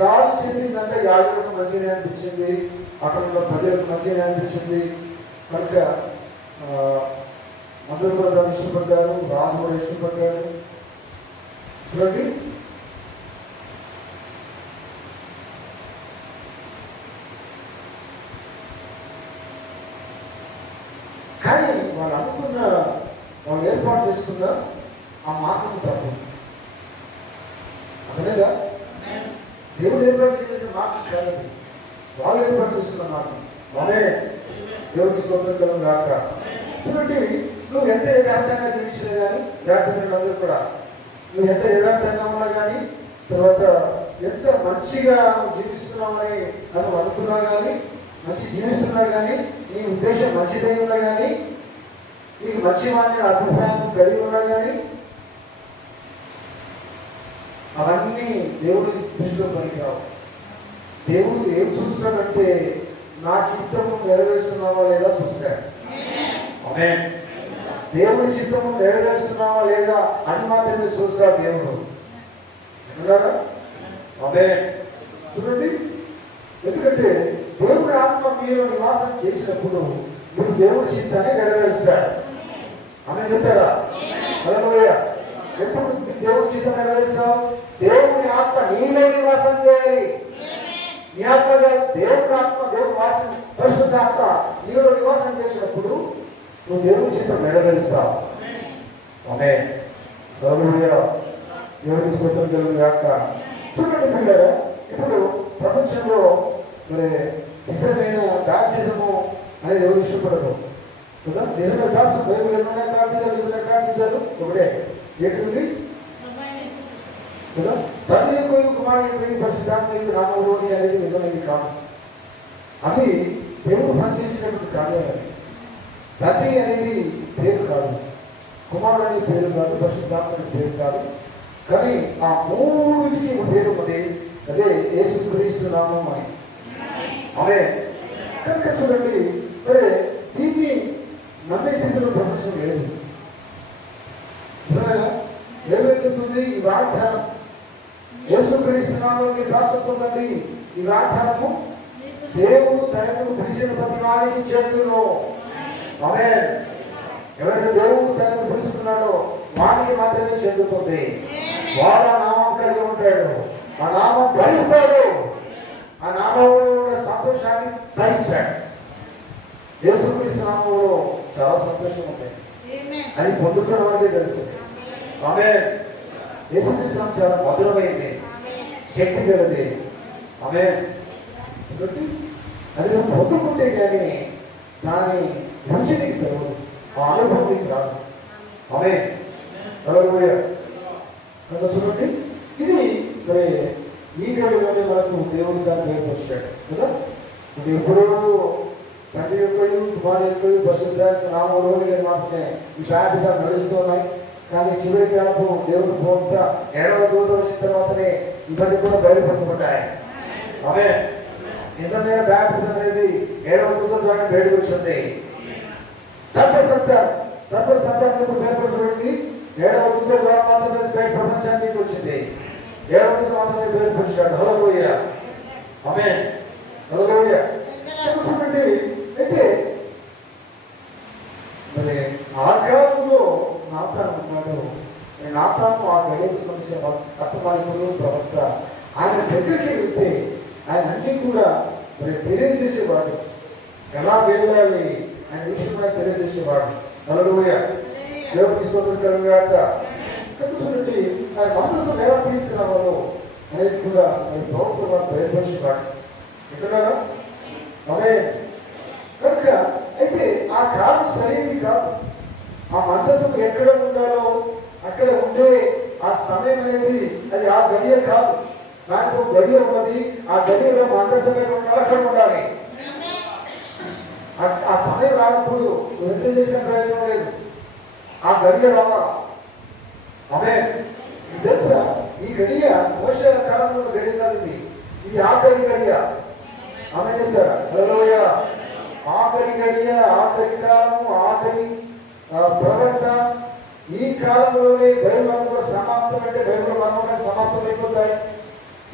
రాజు చెప్పిందంటే యాజకులకు మంచిగా అనిపించింది, అక్కడ ఉన్న ప్రజలకు మంచిగా అనిపించింది. కనుక అందరూ కూడా దాన్ని ఇష్టపడ్డారు, రాజు కూడా ఇష్టపడ్డాడు. చూడండి, కానీ వాళ్ళు అనుకున్న, వాళ్ళు ఏర్పాటు చేసుకున్న ఆ మార్గం తప్పు. అర్థమైందా? దేవుడు ఏర్పాటు చేసిన మార్గం కాదు, వాళ్ళు ఏర్పాటు చేసుకున్న మార్గం. వాళ్ళే దేవుడికి స్తోత్రం కాక. చూడండి, నువ్వు ఎంత యథార్థంగా జీవించినా కానీ, జాగ్రత్తలు కూడా నువ్వు ఎంత యథార్థంగా ఉన్నా కానీ, తర్వాత ఎంత మంచిగా జీవిస్తున్నామని నువ్వు అనుకున్నా కానీ, మంచి జీవిస్తున్నా కానీ, నీ ఉద్దేశం మంచిదై ఉన్నా కానీ, నీకు మంచి వాడిని అభిప్రాయం కలిగి ఉన్నా కానీ, అవన్నీ దేవుడి దృష్టిలో పనికిరావు. దేవుడు ఏం చూస్తాడంటే నా చిత్తము నెరవేరుస్తున్నావా లేదా చూస్తాడు. ఆమేన్. దేవుడి చిత్తము నెరవేరుస్తున్నావా లేదా అని మాత్రమే చూస్తాడు దేవుడు. విన్నారా? ఆమేన్. చూడండి, ఎందుకంటే దేవుడి ఆత్మ మీలో నివాసం చేసినప్పుడు మీరు దేవుడి చిత్తాన్ని నెరవేరుస్తారు. ఆమె చెప్తారా? హల్లెలూయా. ఎప్పుడు దేవుడి చిత్తం నెరవేరుస్తావు? దేవుని ఆత్మ నీలో నివాసం చేయాలి. నీ ఆత్మ కాదు, దేవుడి ఆత్మ, దేవుడి వాక్యం, పరిశుద్ధ ఆత్మ నీలో నివాసం చేసినప్పుడు నువ్వు దేవుడి చిత్తం నెరవేరుస్తావు. ఆమేన్. హల్లెలూయా, దేవుని స్తోత్రం కలుగుగాక. చూడండి పిల్లరా, ఇప్పుడు ప్రపంచంలో మరి నిజమైన బ్యాప్టిజము అనేది ఎవరు ఇష్టపడరు కదా. నిజమైన బ్యాప్టిజం బైబిల్ ఏమైనా బ్యాప్టిజాలు, నిజమైన బ్యాప్టిజాలు ఒకటే. ఏంటిది కదా? తండ్రి యొక్క కుమారుడు పరిశుద్ధాత్మ యొక్క నామములోని అనేది నిజమైనది కాదు. అవి దేవుడు పనిచేసినటువంటి కార్యాలు. తండ్రి అనేది పేరు కాదు, కుమారుడు అనే పేరు కాదు, పరిశుద్ధాత్మ అనే పేరు కాదు. కానీ ఆ మూడుకి ఒక పేరు ఉంది, అదే యేసుక్రీస్తు నామం అని. ఆమేన్. కనుక చూడండి, మరి దీన్ని నమ్మే స్థితిలో ప్రపంచం లేదు. నిజమేనా? ఏమైతుంది ఈ వాగ్దానం? యేసుక్రీస్తు నామములో ప్రార్థన పొందండి. ఈ వాగ్దానము దేవుడు తనకు పిలిచిన ప్రతి వారికి చెందును. ఆమేన్. ఎవరైతే దేవుడు తనకు పిలుస్తున్నాడో వారికి మాత్రమే చెందుతుంది. వాడు ఆ నామం కలిగి ఉంటాడు, ఆ నామం భరిస్తాడు, ఆ నామంలో సంతోషాన్ని భరిస్తాడు. యేసుక్రీస్తు నామంలో చాలా సంతోషం ఉంది, అది పొందుతున్న వారికే తెలుస్తుంది. ఆమేన్. యేసుక్రీస్తు నామం చాలా మధురమైంది, శక్తి గలది. ఆమేన్. కాబట్టి అది నువ్వు పొందుకుంటే కానీ దాని రుచి నీకు తెలియదు, ఆ అనుభవం నీకు రాదు. ఆమేన్. హల్లెలూయా. కనుక చూడండి, ఇది మరి ఈ గడిలోనే మనకు దేవుడు దాన్ని ఏర్పరిచాడు కదా. ఇప్పుడు ఎప్పుడూ తండ్రి యొక్క కుమారు యొక్క పరిశుద్ధాత్మ నామంలోనే మాత్రమే ఈ బ్యాప్టిజాలు నడుస్తున్నాయి. కానీ చివరి కాలపు దేవుడు పోత 7వ దూత వచ్చిన తర్వాతనే ఇవన్నీ కూడా బయలుపరచబడ్డాయి. ఆమేన్. నిజమైన బ్యాప్టిజం అనేది 7వ దూత ద్వారా బయటకు వచ్చింది. సర్వసత్యం ఇప్పుడు బయలుపరచబడింది 7వ దూత ద్వారా మాత్రమే బయట ప్రపంచానికి వచ్చింది. 7వ దూత మాత్రమే బయలుపరిచాడు. హల్లెలూయా. ఆమేన్. హల్లెలూయా. చూడండి, అయితే మరి ఆ కాలంలో నాతాను ఉన్నాడు. నాతాను ఆ గడియకు సంబంధించిన వర్తమానికుడు, ప్రవక్త. ఆయన దగ్గరికి వెళ్తే ఆయన అన్ని కూడా మరి తెలియజేసేవాడు, ఎలా వెళ్ళాలి ఆయన విషయం కూడా తెలియజేసేవాడు. హల్లెలూయా. దేవునికి స్తోత్రం కలుగుగాక. చూడండి, ఆయన మనసును ఎలా తీసుకురావాలో అనేది కూడా ప్రవక్త వాడు బయలుపరిచేవాడు. ఎక్కడా? ఆమేన్. కనుక అయితే ఆ కాలం సరైనది కాదు. ఆ మందసం ఎక్కడ ఉండాలో అక్కడ ఉండే ఆ సమయం అనేది అది ఆ గడియ కాదు. నాకు గడియ ఉన్నది. ఆ గడియలో మందసం ఎక్కడ ఉండాలి అక్కడ ఉండాలి. ఆ సమయం రానప్పుడు నువ్వు ఎంత చేసిన ప్రయోజనం లేదు. ఆ గడియ రావాలా. ఆమె తెలుసా, ఈ గడియ మోషే కాలంలో గడియ కాదు, ఇది ఆఖరి గడియ. ఆమె చెప్తారా? హల్లెలూయా. ఆఖరి గడియ, ఆఖరి కాలము, ఆఖరి ప్రవక్త. ఈ కాలంలోనే బైబిల్ అందులో సమాప్తం. అంటే బైబిల్ మనోగా సమాప్తం అయిపోతాయి.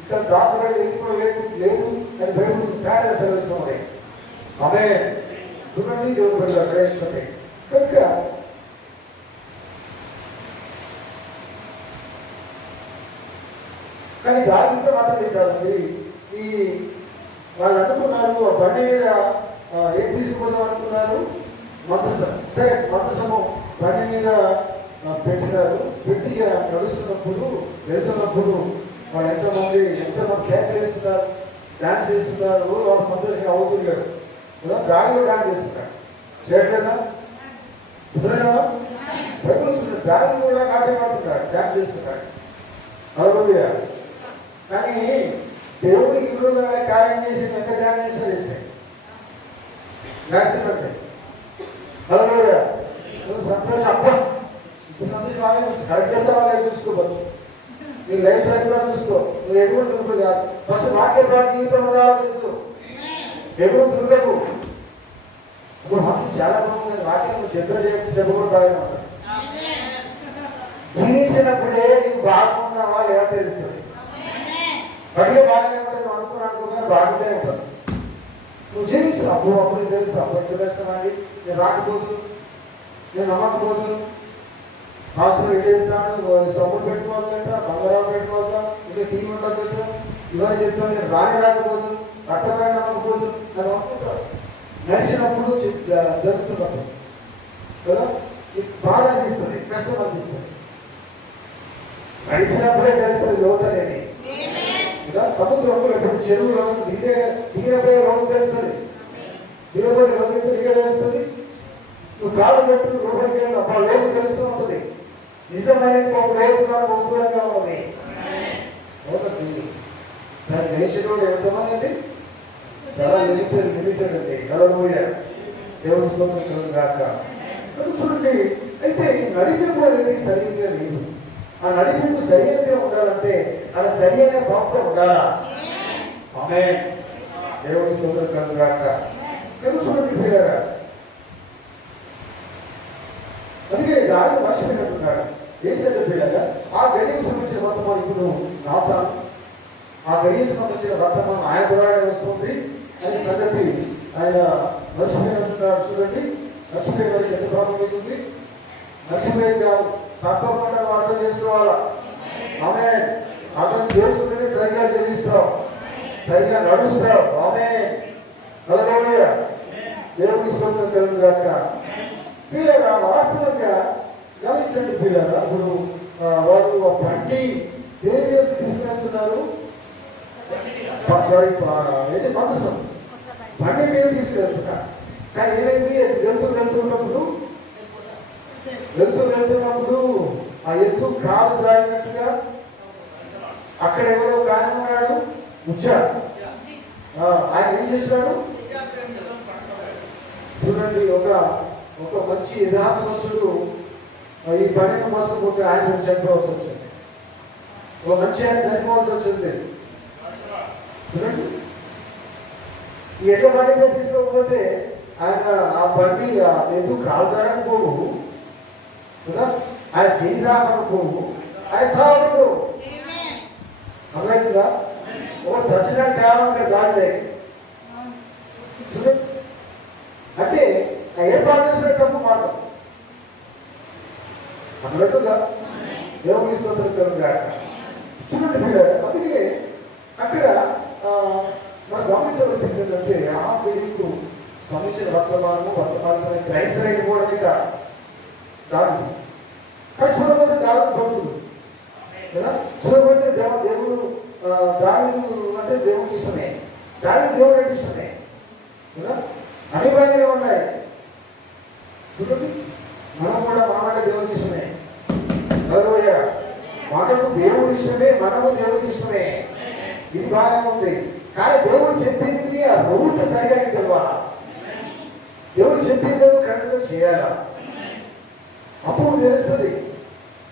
ఇంకా దాసబడి ఏది కూడా లేదు అని బైబిల్ తేడా సెలవుస్తుంది. ఆమె చూడండి, దేవుడు గ్రహిస్తుంది. కనుక కానీ దానితో మాత్రమే కాదండి. ఈ వాళ్ళు అనుకున్నారు బండి మీద ఏం తీసుకుపోదాం అనుకున్నారు, మందసం. సరే, మందసము బండి మీద పెట్టినారు. పెట్టి నడుస్తున్నప్పుడు వెళ్తున్నప్పుడు వాళ్ళు ఎంతమంది క్యాక్ చేస్తున్నారు, డాన్స్ చేస్తున్నారు. వాళ్ళు సంతోషంగా అవుతున్నాడు కదా. దారిలో డాన్స్ చేస్తున్నాడు, చేయట్లేదా? సరేనా? బైబిల్ దారిని కూడా నాట్యం ఆడుతున్నాడు, డాన్స్ చేస్తున్నాడు. హల్లెలూయా. కానీ దేవుడికి విరోధంగా కార్యం చేసి ఎంత ధ్యానం చేసినా ఇష్టం లేకపోతే. హల్లెలూయా. నువ్వు సంతోషం, అబ్బా ఇంత సంతోషం బాగా కరెక్ట్ చేస్తే వాళ్ళే చూసుకోవచ్చు. నీ లైఫ్ సైకిల్గా చూసుకో. నువ్వు ఎగురు తిరుగు కాదు. ఫస్ట్ వాక్య జీవితం ఆలోచించు. ఎగురు తిరుగకు. ఇప్పుడు వాక్యం చాలా బాగుంది. వాక్యం నువ్వు చెప్పకూడదు. జీవించినప్పుడే నీకు బాగున్నావా లేదా తెలుస్తుంది. బడిగా బాగానే ఉంటుంది. నువ్వు అనుకున్నాను బాగుంటే ఉంటుంది. నువ్వు జీవిస్తావు. అప్పుడు తెలుస్తావు. అప్పుడు ఎంత కష్టం అండి. నేను రాకపోదు, నేను నమ్మకపోదు, హాస్టల్ ఎటు చెప్తాను, సబ్బులు పెట్టుకోవద్దంట, బంగారాలు పెట్టుకోవద్దా, ఇంకా టీవీ ఉండద్దంట, ఇవన్నీ చెప్తాను. నేను రాకపోదు, రక్తమైన నమ్మకపోదు అని అనుకుంటాను. నడిచినప్పుడు జరుగుతున్నప్పుడు కదా బాధ అనిపిస్తుంది, కష్టం అనిపిస్తుంది. నడిచినప్పుడే తెలుస్తుంది లోతు అనేది. సముద్రంలో ఎప్పుడు చెరువులో దిగినపై లోతు తెలుస్తుంది. దిగబడి లోతు దిగ తెలుస్తుంది. నువ్వు కాలు పెట్టు లోపలికి వెళ్ళి అబ్బా లోతు తెలుస్తూ ఉంటుంది. నిజమైనది ఒక లోతుగా ఒక దూరంగా ఉన్నది. దాని దేశంలో ఎంతమంది అండి? చాలా లిమిటెడ్ అండి. హల్లెలూయా. దేవుని స్తోత్రం కాక. చూడండి, అయితే నడిపింపు అనేది సరిగ్గా లేదు. ఆ నడిపింపు సరైనదే ఉండాలంటే అక్కడ సరి అయిన ప్రవక్త ఉండాలా? ఆమేన్. దేవుని స్తోత్రం కాక. చూడండి పిల్లరా, అందుకే దాని మర్చిపోయినట్టున్నాడు. ఏంటంటే పిల్లగా ఆ గడియకు సంబంధించిన వర్తమానం ఇప్పుడు నాతాను, ఆ గడియకు సంబంధించిన వర్తమానం ఆయన ద్వారా వస్తుంది అనే సంగతి ఆయన మర్చిపోయినట్టున్నాడు. చూడండి, మర్చిపోయే వారికి ఎంత ప్రాబ్లం అవుతుంది. మర్చిపోయేది కాదు, తప్పకుండా అర్థం చేసుకోవాలా. ఆమేన్. అర్థం చేసుకుంటే సరిగా జీవిస్తావు, సరిగా నడుస్తావు. ఆమేన్. హల్లెలూయా. దేవుని స్తోత్రం కలుగును గాక. పిల్లరా, వాస్తవంగా గమనించండి పిల్లరా, ఇప్పుడు వాళ్ళు బండి దేని మీద తీసుకెళ్తున్నారు? ఏంటి మందసం బండి మీద తీసుకెళ్తున్నారు. కానీ ఏమైంది? వెళ్తున్నప్పుడు ఆ ఎత్తు కాలు జారినట్టుగా అక్కడ ఎవరో ఆయన ఉన్నాడు, వచ్చాడు. ఆయన ఏం చేస్తున్నాడు? చూడండి, ఒక మంచి యథార్థవంతుడు ఈ పనిని మోసపోతే ఆయన చనిపోవాల్సి వచ్చింది. ఒక మంచి ఆయన చనిపోవాల్సి వచ్చింది. చూడండి, ఈ ఎట్ల బండిగా తీసుకోకపోతే ఆయన ఆ బండి ఎందుకు కాలు జారకపోవు కదా, ఆయన చేయి రాకపోవు, ఆయన చావకపోవు. అర్థమైందా? ఒక సచిన కారణం ఇక్కడ రాలే. చూడండి, అంటే ఏర్పాటు చేసిన తప్పు మార్గం అర్థమవుతుందా? దేవుని స్తోత్రం కలుగుగాక. చూడండి పిల్లలు, అందుకే అక్కడ మనం గమనించవలసింది ఏంటంటే ఆ గడియకు సంబంధించిన వర్తమానం గ్రహించలేకపోవడమే కాదు దాని. కానీ చూడబోతే దాని భక్తుడు కదా, చూడబోతే దేవుడు దావీదు అంటే దేవుడికి ఇష్టమే, దావీదు దేవుడు అంటే ఇష్టమే కదా. అన్ని బాగానే ఉన్నాయి, బాగానే ఉంది, కానీ దేవుడు చెప్పింది ఆ రూట్ సరిగా తెలవాలా, దేవుడు చెప్పింది కరెక్ట్గా చేయాలా, అప్పుడు తెలుస్తుంది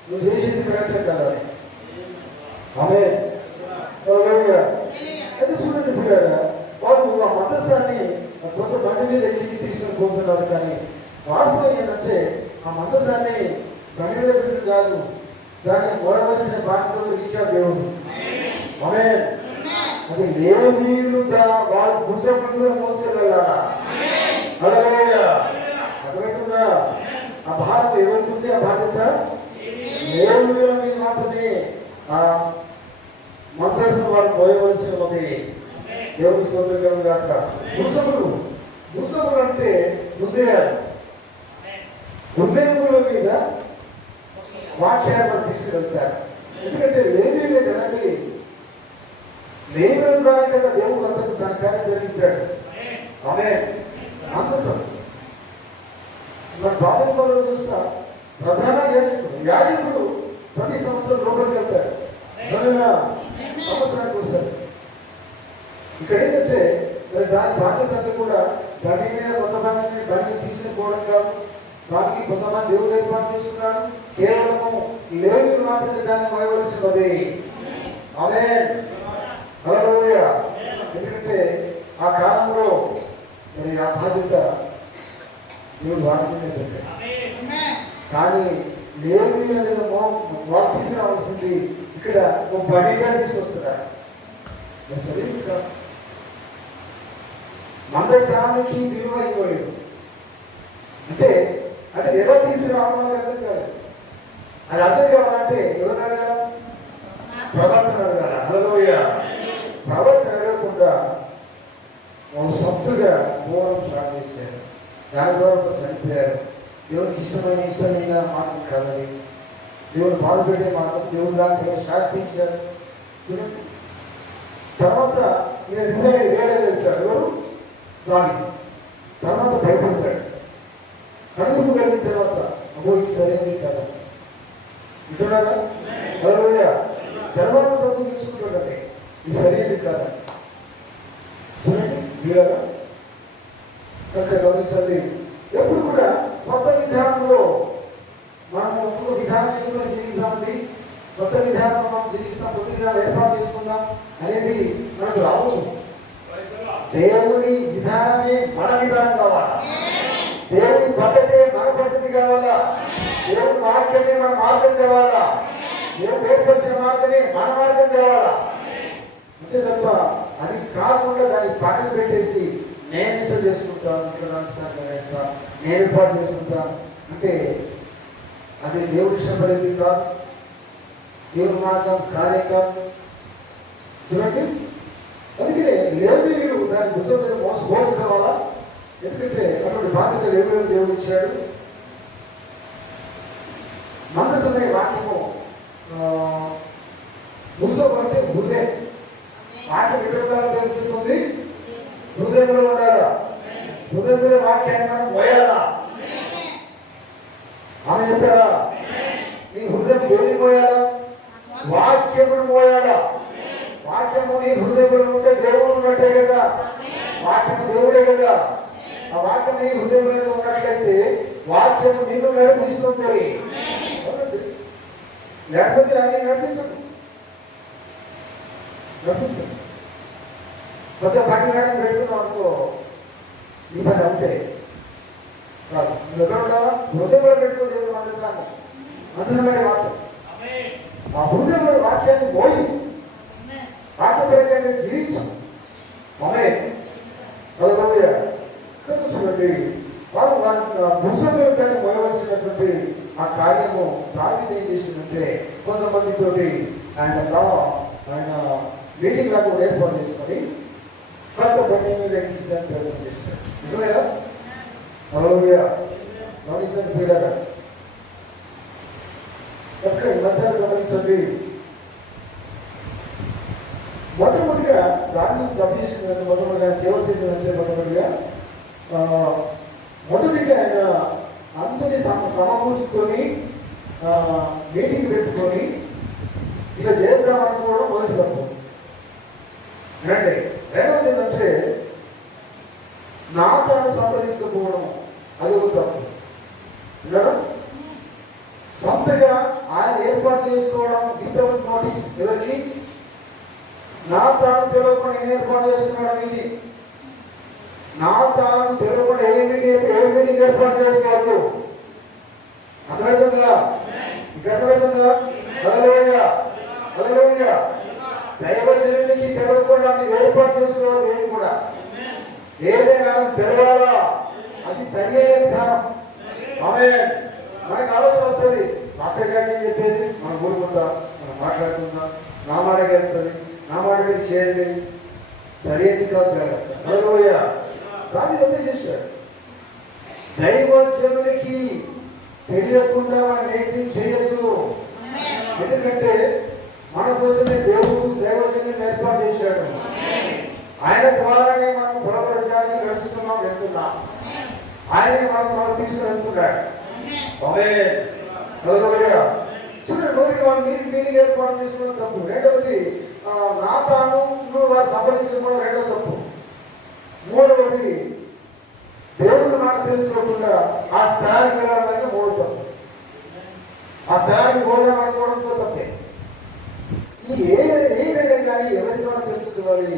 నువ్వు చేసింది కరెక్టే కదా అని. ఆమేన్. అయితే చూడండి పిల్లగా, వాళ్ళు ఆ మందసాన్ని కొంత బండి మీద ఎక్కి తీసుకొని పోతున్నారు, కానీ వాస్తవం ఏంటంటే ఆ మందసాన్ని బండి మీద పెట్టి కాదు, దాన్ని మోయవలసిన బాధ్యతలు ఇచ్చాడు దేవుడు. ఆమేన్. అది లేవీయులు వాళ్ళ భుజం మీద మోసుకొని వెళ్ళాలా. హల్లెలూయా. అర్థమవుతుందా? ఆ భారం ఎవరికి ఉంది? ఆ బాధ్యత లేవీయుల మీద మాత్రమే ఆ మందరిని వారు మోయవలసి ఉన్నది. దేవుని స్తోత్రం గాక. భుజములు అంటే హృదయముల మీద వాక్యాన్ని తీసుకువెళ్తారు. ఎందుకంటే లేవీలే కదండి, లేవీల ద్వారా కదా దేవుడు అంతకు తన కార్యం జరిగిస్తాడు. ఆమేన్. మందసం మన బాధలు చూస్తా ప్రధాన యాజకుడు ప్రతి సంవత్సరం లోపలికి వెళ్తాడు, సంవత్సరానికి వస్తారు. ఇక్కడ ఏంటంటే దాని బాధ్యత అంతా కూడా బండి మీద కొంతమందిని బండిని తీసుకుని పోవడం కాదు, దానికి కొంతమంది దేవుడు ఏర్పాటు చేసుకున్నాడు, కేవలము లేవీయులు మాత్రమే దాన్ని మోయవలసి ఉన్నది. ఆమేన్. హల్లెలూయా. ఎందుకంటే ఆ కాలంలో మరి ఆ బాధ్యత దేవుడు వారికి పెట్టాడు, కానీ లేవీయుల మీద వాళ్ళు తీసుకురావాల్సింది ఇక్కడ ఒక బడిగా తీసుకొస్తున్నారు. సరే, మందసానికి విలువ ఇవ్వలేదు అంటే ఎవరు తీసుకురావడం అర్థం కాదు. అది అర్థం కావాలంటే ఎవరు అడగాల? ప్రవర్తన అడగాల. హల్లెలూయా. ప్రవర్తన అడగకుండా సొంతగా పోవడం స్టార్ట్ చేశారు, దాని ద్వారా చనిపోయారు. దేవునికి ఇష్టమైన మార్గం కాదని, దేవుడు బాధపెట్టే మార్గం దేవుడు దాన్ని శాస్త్రించారు. తర్వాత ఈయన నిజంగా రియలైజ్ అవుతాడు, ఎవరు? దాని తర్వాత భయపడతాడు. కడుపు కలిగిన తర్వాత అబ్బో ఇది సరైనది కదా వింటున్నారా? హల్లెలూయా. తర్వాత తప్పు తీసుకుంటాడండి, ఇది సరైనది కాదా. చూడండి వీళ్ళగా గమనించండి. ఎప్పుడు కూడా కొత్త విధానంలో మనము ఒక విధానం ఎందుకు జీవిస్తామండి, కొత్త విధానం మనం జీవిస్తాం, కొత్త విధానం ఏర్పాటు చేసుకుందాం అనేది మనకు రావచ్చు. దేవుని విధానమే మన విధానం కావాలా, దేవుని పద్ధతే మన పద్ధతి కావాలా, దేవుని వాక్యమే మన మార్గం కావాలా, దేవుడు ఏర్పరిచిన మార్గమే మన మార్గం కావాలా. అంతే తప్ప అది కాకుండా దాన్ని పక్కన పెట్టేసి నేను ఇష్టం చేసుకుంటాను, నేను ఏర్పాటు చేసుకుంటాను అంటే అది దేవుడు ఇష్టపడేది కాదు, దేవుని మార్గం కానే కాదు. చూడండి, అందుకనే లేవీయులు దాని భుజం మీద మోసుకోవాలా. ఎందుకంటే అటువంటి బాధ్యత లేవీయులు దేవుడు ఇచ్చాడు. మందసమయ వాక్యము భుజం అంటే హృదయం. వాక్యం ఎక్కడ తెలుస్తుంది? హృదయంలో ఉండాలా. హృదయం మీద వాక్యాన్ని మనం మోయాలా. ఆమె చెప్తారా? నీ హృదయం దేని మోయాలా? వాక్యమును మోయాలా. వాక్యము నీ హృదయంలో ఉంటే దేవుడు ఉన్నట్టే కదా, వాక్యము దేవుడే కదా. ఆ వాక్యం నీ హృదయంలో ఉన్నట్లయితే వాక్యము నిన్ను నడిపిస్తుంది, లేకపోతే అన్ని నడిపిస్తుంది. కొత్త బండి నాటి పెట్టుకున్నాం అనుకో, ఈ పని అంటే కాదు. ఎక్కడ హృదయంలో పెట్టుకో దేవుడు మందసాన్ని, మందసమే వాక్యం. ఆ హృదయంలో వాక్యాన్ని మోయి వాక్య ప్రకారంగా జీవించాం. ఆమేన్. హల్లెలూయా. చూడండి, వాళ్ళు భుజంలో దాన్ని మోయవలసినటువంటి ఆ కార్యము దావీదు ఏం చేసిందంటే కొంతమందితోటి ఆయన మీటింగ్ లాగా కూడా ఏర్పాటు చేసుకొని కొత్త బండి మీద ఎక్కించడానికి ప్రయత్నం చేశాడు. నిజమేనా? హల్లెలూయా. గమనించండి పిల్లగా, ఒక్క మధ్యాహ్నం గమనించండి. మొట్టమొదటిగా దాన్ని గమనించిందంటే మొట్టమొదటిగా చేయవలసింది అంటే మొదటిగా ఆయన అందరినీ సమకూర్చుకొని మీటింగ్ పెట్టుకొని ఇలా చేద్దామనుకోవడం మొదటి తప్పు. రండి. రెండవది ఏంటంటే నా తాను సంపాదించకపోవడం, అది ఒక తప్పు. సొంతగా ఆయన ఏర్పాటు చేసుకోవడం వితౌట్ నోటీస్. ఎవరికి? నా తాను తెలియకుండా నేను ఏర్పాటు చేసుకున్నాడు వీటి. నా తాను తెలియకుండా ఏ మీటింగ్ ఏర్పాటు చేసుకోవద్దు. అర్థమవుతుందా? ఇక అర్థమవుతుందా? హల్లెలూయా, హల్లెలూయా. దైవజనునికి తెలవకుండా మీరు ఏర్పాటు చేసుకోవాలి. ఏది కూడా ఏదైనా తెలవాలా, అది సరి అయిన విధానం. ఆమేన్. మనకు ఆలోచన వస్తుంది, మాస్టర్ గారికి ఏం చెప్పేది, మనం కూడుకుందాం, మనం మాట్లాడుకుందాం, నా మాట వెళ్తుంది, నా మాట మీద చేయండి, సరైనది కాదు. హల్లెలూయా. దాన్ని అంతే చేశాడు. దైవజనునికి తెలియకుండా మనం ఏది చేయొద్దు. ఎందుకంటే మన కోసమే దేవుడు దైవజనుని ఏర్పాటు చేశాడు. ఆయన ద్వారానే మనం పురోగతి నడుస్తున్నాం, వెళ్తున్నాం. ఆయనే మనం తీసుకుని వెళ్తున్నాడు. చూడండి, నోటికి వాళ్ళు మీటింగ్ ఏర్పాటు చేసుకోవడం తప్పు. రెండవది నా తాను నువ్వు వారు సంపాదించుకోవడం రెండో తప్పు. మూడవది దేవుని మాట తెలుసుకోకుండా ఆ స్థాయికి వెళ్ళాలని మూడో తప్పు. ఆ స్థాయికి పోదామనుకోవడంతో తప్పే. ఏదైనా కానీ ఎవరితో తెలుసుకోవాలి.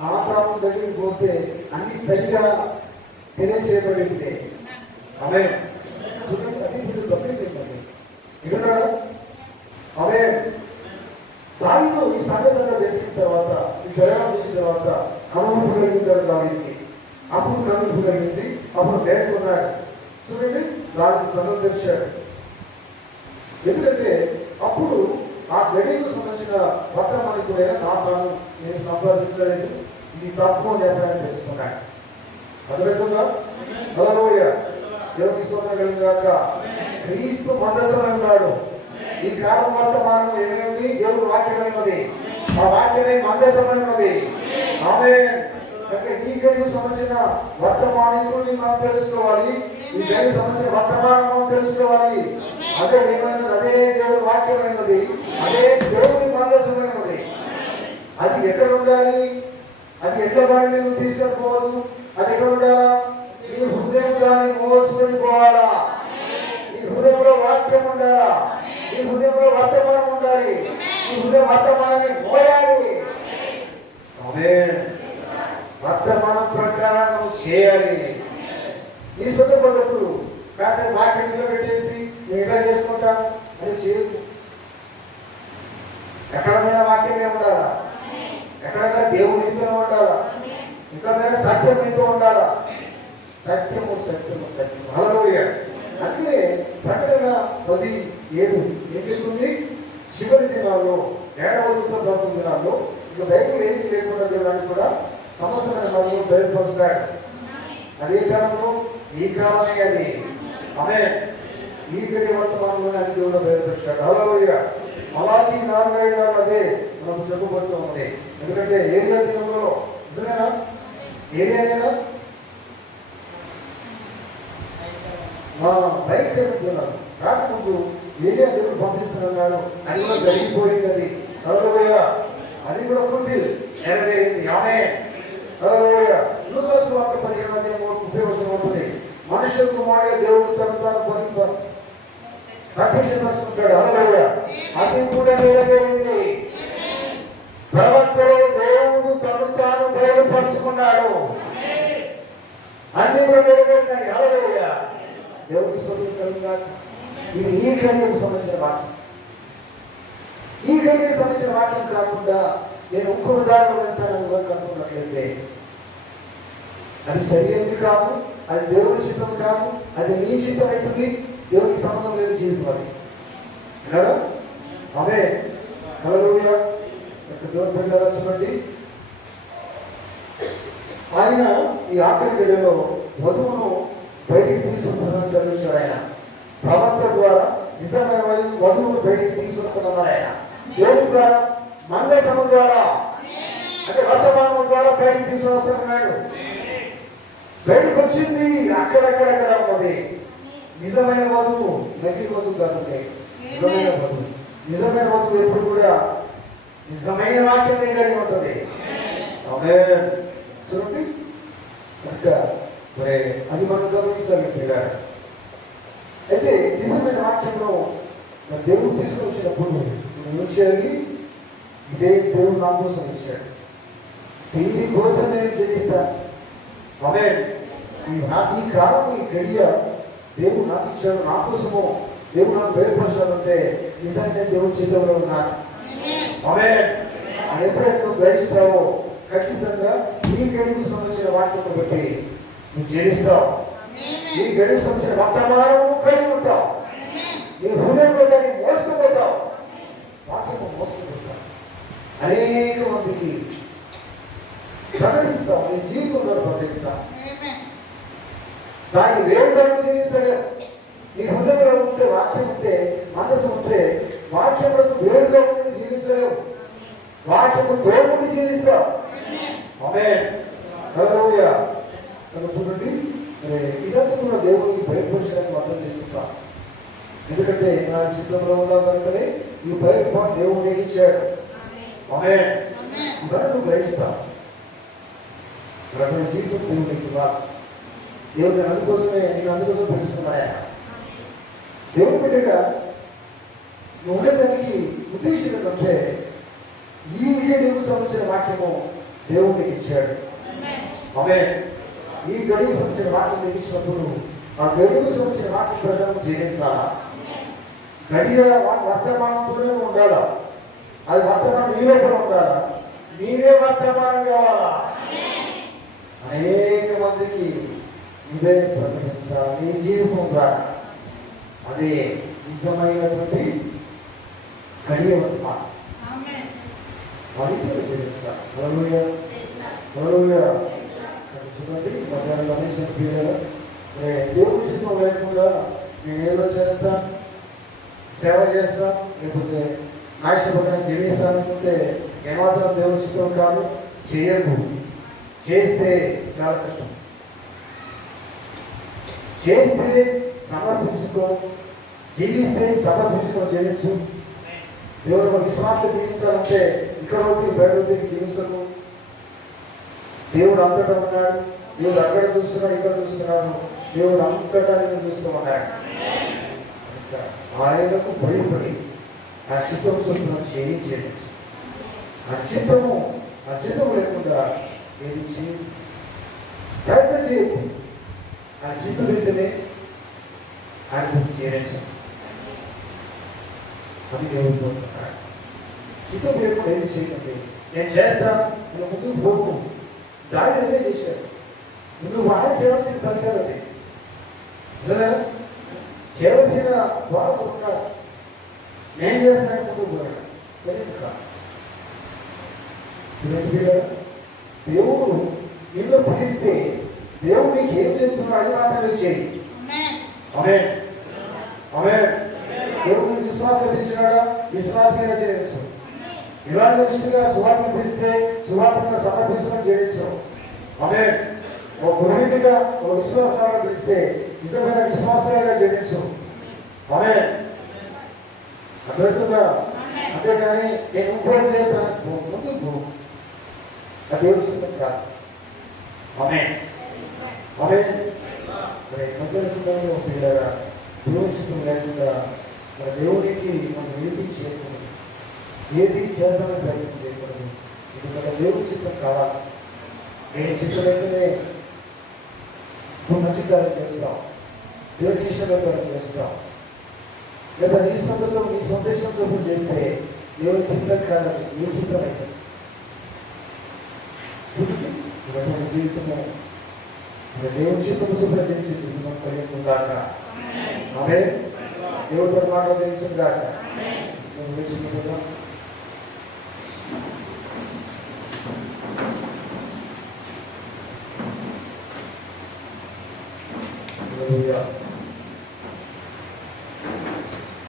నా తాను దగ్గరికి పోతే అన్ని సరిగా తెలియచేయబడి ఉంటే ఆమె చూడండి, అది మీరు తప్పేంటండి విన్నారా? ఆమె దానితో ఈ సంగతి తెలిసిన తర్వాత, ఈ జరగడం చేసిన తర్వాత కనుమూపు కలిగింది దానికి. అప్పుడు కనుమూపు కలిగింది, అప్పుడు మేలుకున్నాడు. చూడండి, దానికి కన్ను తెరిచాడు. ఎందుకంటే అప్పుడు ఆ గడికి సంబంధించిన వర్తమానికి కూడా నా తాను నేను సంపాదించలేదు, ఇది తప్పు అని చెప్పాలని తెలుసుకున్నాడు. అర్థమవుతుందా? హల్లెలూయా, దేవునికి స్తోత్రం కలుగుగాక. క్రీస్తు మందసమై ఉన్నాడు. ఈ కాలం వర్తమానం ఏమేమి? దేవుడు వాక్యమైనది. ఆ వాక్యమే మందసమై ఉన్నది. ఆమేన్. ఈ గడికి సంబంధించిన వర్తమానికుడిని మనం తెలుసుకోవాలి. ఈ గడికి సంబంధించిన వర్తమానం మనం తెలుసుకోవాలి. అదే ఏమైనది? అదే దేవుడు వాక్యమైనది, అదే దేవుడి మందసమైనది. అది ఎక్కడ ఉండాలి? అది ఎక్కడ వాడిని నువ్వు తీసుకొని పోవద్దు. అది ఎక్కడ ఉండాలా? నీ హృదయం దాన్ని మోసుకొని పోవాలా. నీ హృదయంలో వాక్యం ఉండాలా. నీ హృదయంలో వర్తమానం ఉండాలి. నీ హృదయం వర్తమానాన్ని మోయాలి. ఆమేన్. వర్తమానం ప్రకారం నువ్వు చేయాలి. నీ సొంత పద్ధతులు కాసేపు వాక్యం నిలబెట్టేసి నేను ఇలా చేసుకుంటా అది చేయకు. ఎక్కడైనా వాక్యమే ఉండాలా, ఎక్కడైనా దేవుడు నీతోనే ఉండాలా, ఎక్కడైనా సత్యం నీతో ఉండాలా. సత్యము సత్యము సత్యము. హల్లెలూయా. అందుకే ప్రకటన 10:7 ఏం చేస్తుంది? చివరి దినాల్లో, 7వ దూత దినాల్లో ఇక బైబిల్ ఏది లేకుండా దేవుడానికి కూడా సమస్తమైన మనల్ని బయలుపరుస్తాడు. అదే కాలంలో ఈ కాలమే అది. ఆమేన్. ఈ గడి వర్తమానంలోనే అది దేవుడు బయలుపరిచాడు. హల్లెలూయా. అలాగే 4-5 అదే మనకు చెప్పబడుతూ ఉంది. ఎందుకంటే ఏరియా దినంలో నిజమేనా? ఏరియానేనా? బైక్ జరుగుతున్నాడు రాకముందు ఏరియా దేవుడు పంపిస్తున్నాడు. అది కూడా జరిగిపోయింది. అది హల్లెలూయా. అది కూడా ఫుల్ఫిల్ నెరవేరింది. ఆమేన్. హల్లెలూయా. లూకాసు వార్త 15:30 ఉంటుంది. మనుష్య కుమారుడే దేవుడు తను తాను ప్రత్యక్షపరుచుకుంటాడు. హల్లెలూయా. అది కూడా నెరవేరింది. ప్రవక్తలో దేవుడు తను తాను బయలుపరుచుకున్నాడు. అన్ని కూడా నెరవేరుతాయి. హల్లెలూయా. దేవుడికి స్తోత్రం కలుగుగాక. ఇది ఈ గడియకు సంబంధించిన వాక్యం. ఈ గడియకు సంబంధించిన వాక్యం కాకుండా నేను ఇంకొక దారిలో వెళ్తానని అనుకున్నట్లయితే అది సరైనది కాదు, అది దేవుడి చిత్తం కాదు, అది నీ చిత్తం అవుతుంది. దేవుడికి సంబంధం లేదు జీవితం అది. విన్నారా? ఆమేన్. హల్లెలూయా. దేవుని బిడ్డలారా చూడండి, ఆయన ఈ ఆఖరి గడిలో వధువును బయటికి తీసుకొచ్చాడు. ఆయన ప్రవక్త ద్వారా నిజమైన వధువును బయటికి తీసుకొస్తున్నాడు. ఆయన దేవుని ద్వారా, మందసము ద్వారా, అంటే వర్తమానం ద్వారా బయటికి తీసుకొని వస్తున్నాడు. బయటకు వచ్చింది అక్కడక్కడక్కడ ఉన్నది. నిజమైన వధువు నకిలీ వధువు కాదు. నిజమైన వధువు, నిజమైన వధువు ఎప్పుడు కూడా నిజమైన వాక్యం కలిగి ఉంటుంది. ఆమేన్. చూడండి ఇంకా మరి అది మనం గమనించాలి పిల్లలు. అయితే నిజమైన వాక్యంలో మరి దేవుడు తీసుకొచ్చినప్పుడు ఏం చేయాలి? ఇదే దేవుడు నా కోసం ఇచ్చాడు, దీనికోసం నేను జీవిస్తాను. ఆమేన్. ఈ కాలం ఈ గడియ దేవుడు నాకు ఇచ్చాడు, నా కోసము దేవుడు నాకు బయలుపరచాలంటే నిజంగా దేవుడి చిత్తంలో ఉన్నాను. ఆమేన్. ఎప్పుడైతే నువ్వు గ్రహిస్తావో ఖచ్చితంగా ఈ గడికి సంబంధించిన వాక్యం బట్టి నువ్వు జీవిస్తావు. ఈ గడికి సంబంధించిన వర్తమానం కలిగి ఉంటావు. నీ హృదయంలో దాన్ని మోసుకుపోతావు. వాక్యము మోసుకుపోతావు. అనేక మందికి ప్రకటిస్తావు. నీ జీవితంలో ప్రకటిస్తావు. దాన్ని వేరుగా జీవించలే. నీ హృదయంలో ఉంటే వాక్యం ఉంటే మనసు ఉంటే వాక్యములకు వేరుగా ఉండేది జీవించలేవు. వాక్యము తోడుకుని జీవిస్తావు. ఆమేన్. హల్లెలూయా. చూడండి ఇదంతా కూడా దేవుడికి బయలుపరచడానికి అర్థం చేసుకుంటాం. ఎందుకంటే నా చిత్రంలో ఉన్నా కనుకనే ఈ బయలుపాటు దేవుడు నీకు ఇచ్చాడు. ఆమేన్. ఇవన్నీ నువ్వు గ్రహిస్తావు. ప్రతి జీవితం దేవుడికి ఇవ్వాలి. దేవుడు నేను అందుకోసమే అందుకోసం పిలుస్తున్నాయా? దేవుడు బిడ్డగా నువ్వు ఉండేదానికి ఉద్దేశం ఏంటంటే ఈ గడికి సంబంధించిన వాక్యము దేవుడికి ఇచ్చాడు. ఆమేన్. ఈ గడికి సంబంధించిన వాక్యం ఇచ్చినప్పుడు ఆ గడికి సంబంధించిన వాక్యం ప్రకారం జీవించాలా? గడియ వర్తమానంతోనే ఉండాలా? అది వర్తమానం నీ లోపల ఉండాలా? నీవే వర్తమానం కావాలా? అనేక మందికి ఇదే ప్రకటించాలి నీ జీవితం ద్వారా. అదే నిజమైనటువంటి గడియ వర్తమానం. అది జీవిస్తారు. హల్లెలూయా. హల్లెలూయా. చూడండి మధ్యాహ్నం గమనించిన పిల్లలు దేవుడి చిత్తం లేకుండా నేను ఏదో చేస్తాను, సేవ చేస్తాను, లేకపోతే ఆశపడిన జీవిస్తాను అనుకుంటే ఏమాత్రం దేవుడి చిత్తం కాదు. చేయకు. చేస్తే చాలా కష్టం. చేస్తే సమర్పించుకో, జీవిస్తే సమర్పించుకో, జీవించు. దేవుడు విశ్వాసం జీవించాలంటే ఇక్కడ వద్దు బయట వద్దు జీవించకు. దేవుడు అంతటా ఉన్నాడు. దేవుడు అక్కడ చూస్తున్నాడు, ఇక్కడ చూస్తున్నాడు. దేవుడు అంతటా నేను చూస్తున్నాడు. ఆయనకు భయపడి ఆ చిత్తం చూసిన చేయించు. ఆ చిత్తము లేకుండా ఏది చేయి ప్రయత్నం చేయకు. ఆ చిత్తం అయితేనే ఆయన చేయచ్చు. అది దేవుడు కోరుతున్నాడు. చిత్తం లేకుండా ఏది చేయకండి. నేను చేస్తాను, నేను ముందుకు పోకు. దాడి అదే చేశాడు. నువ్వు ఆయన చేయవలసిన పని కాదు. అది నిజమే. చేయవలసిన వారు ఉన్నారు. నేను చేస్తాను ముందుకు పోయాడు. తెలియదు కాదు. దేవుడు నిన్ను పిలిస్తే దేవుడు నీకు ఏం చెప్తున్నాడు అది మాత్రమే చేయి. ఆమేన్. ఆమేన్. దేవుడు విశ్వాసం పిలిచినాడా? విశ్వాసంగా చేయవచ్చు. ఇవాళ దృష్టిగా సువార్త పిలిస్తే సువార్తంగా సమర్పించడం చేయవచ్చు. ఆమేన్. ఒక గృహిణిగా ఒక విశ్వాసంగా పిలిస్తే నిజమైన విశ్వాసంగా చేయవచ్చు. ఆమేన్. అర్థమవుతుందా? అంతేగాని నేను ఇంకోటి చేస్తాను ముందు అది దేవుడు చిత్తం కాదు. ఆమేన్. ఆమేన్. మధ్య సిద్ధంలో పిల్లరా దేవుడి చిత్తం లేకుండా మన దేవుడికి మనం ఏది చేయకూడదు, ఏది చేద్దామని ప్రయత్నం చేయకూడదు. ఇది మన దేవుడి చిత్తం కావాలి. నేను చిత్తమైతేనే నువ్వు మంచి కార్యం చేస్తావు, దేవుడి ఇష్టంగా చేస్తావు. లేదా నీ సందేశంతో చేస్తే దేవుడి చిత్తం కాదని నీ చిత్తం అయితే ఇటువంటి జీవితము దేవుడి చిత్తము శుభ్రం కలిగిందాక. ఆమేన్. దేవుడితో మాట తెలుసుగాక. Hallelujah.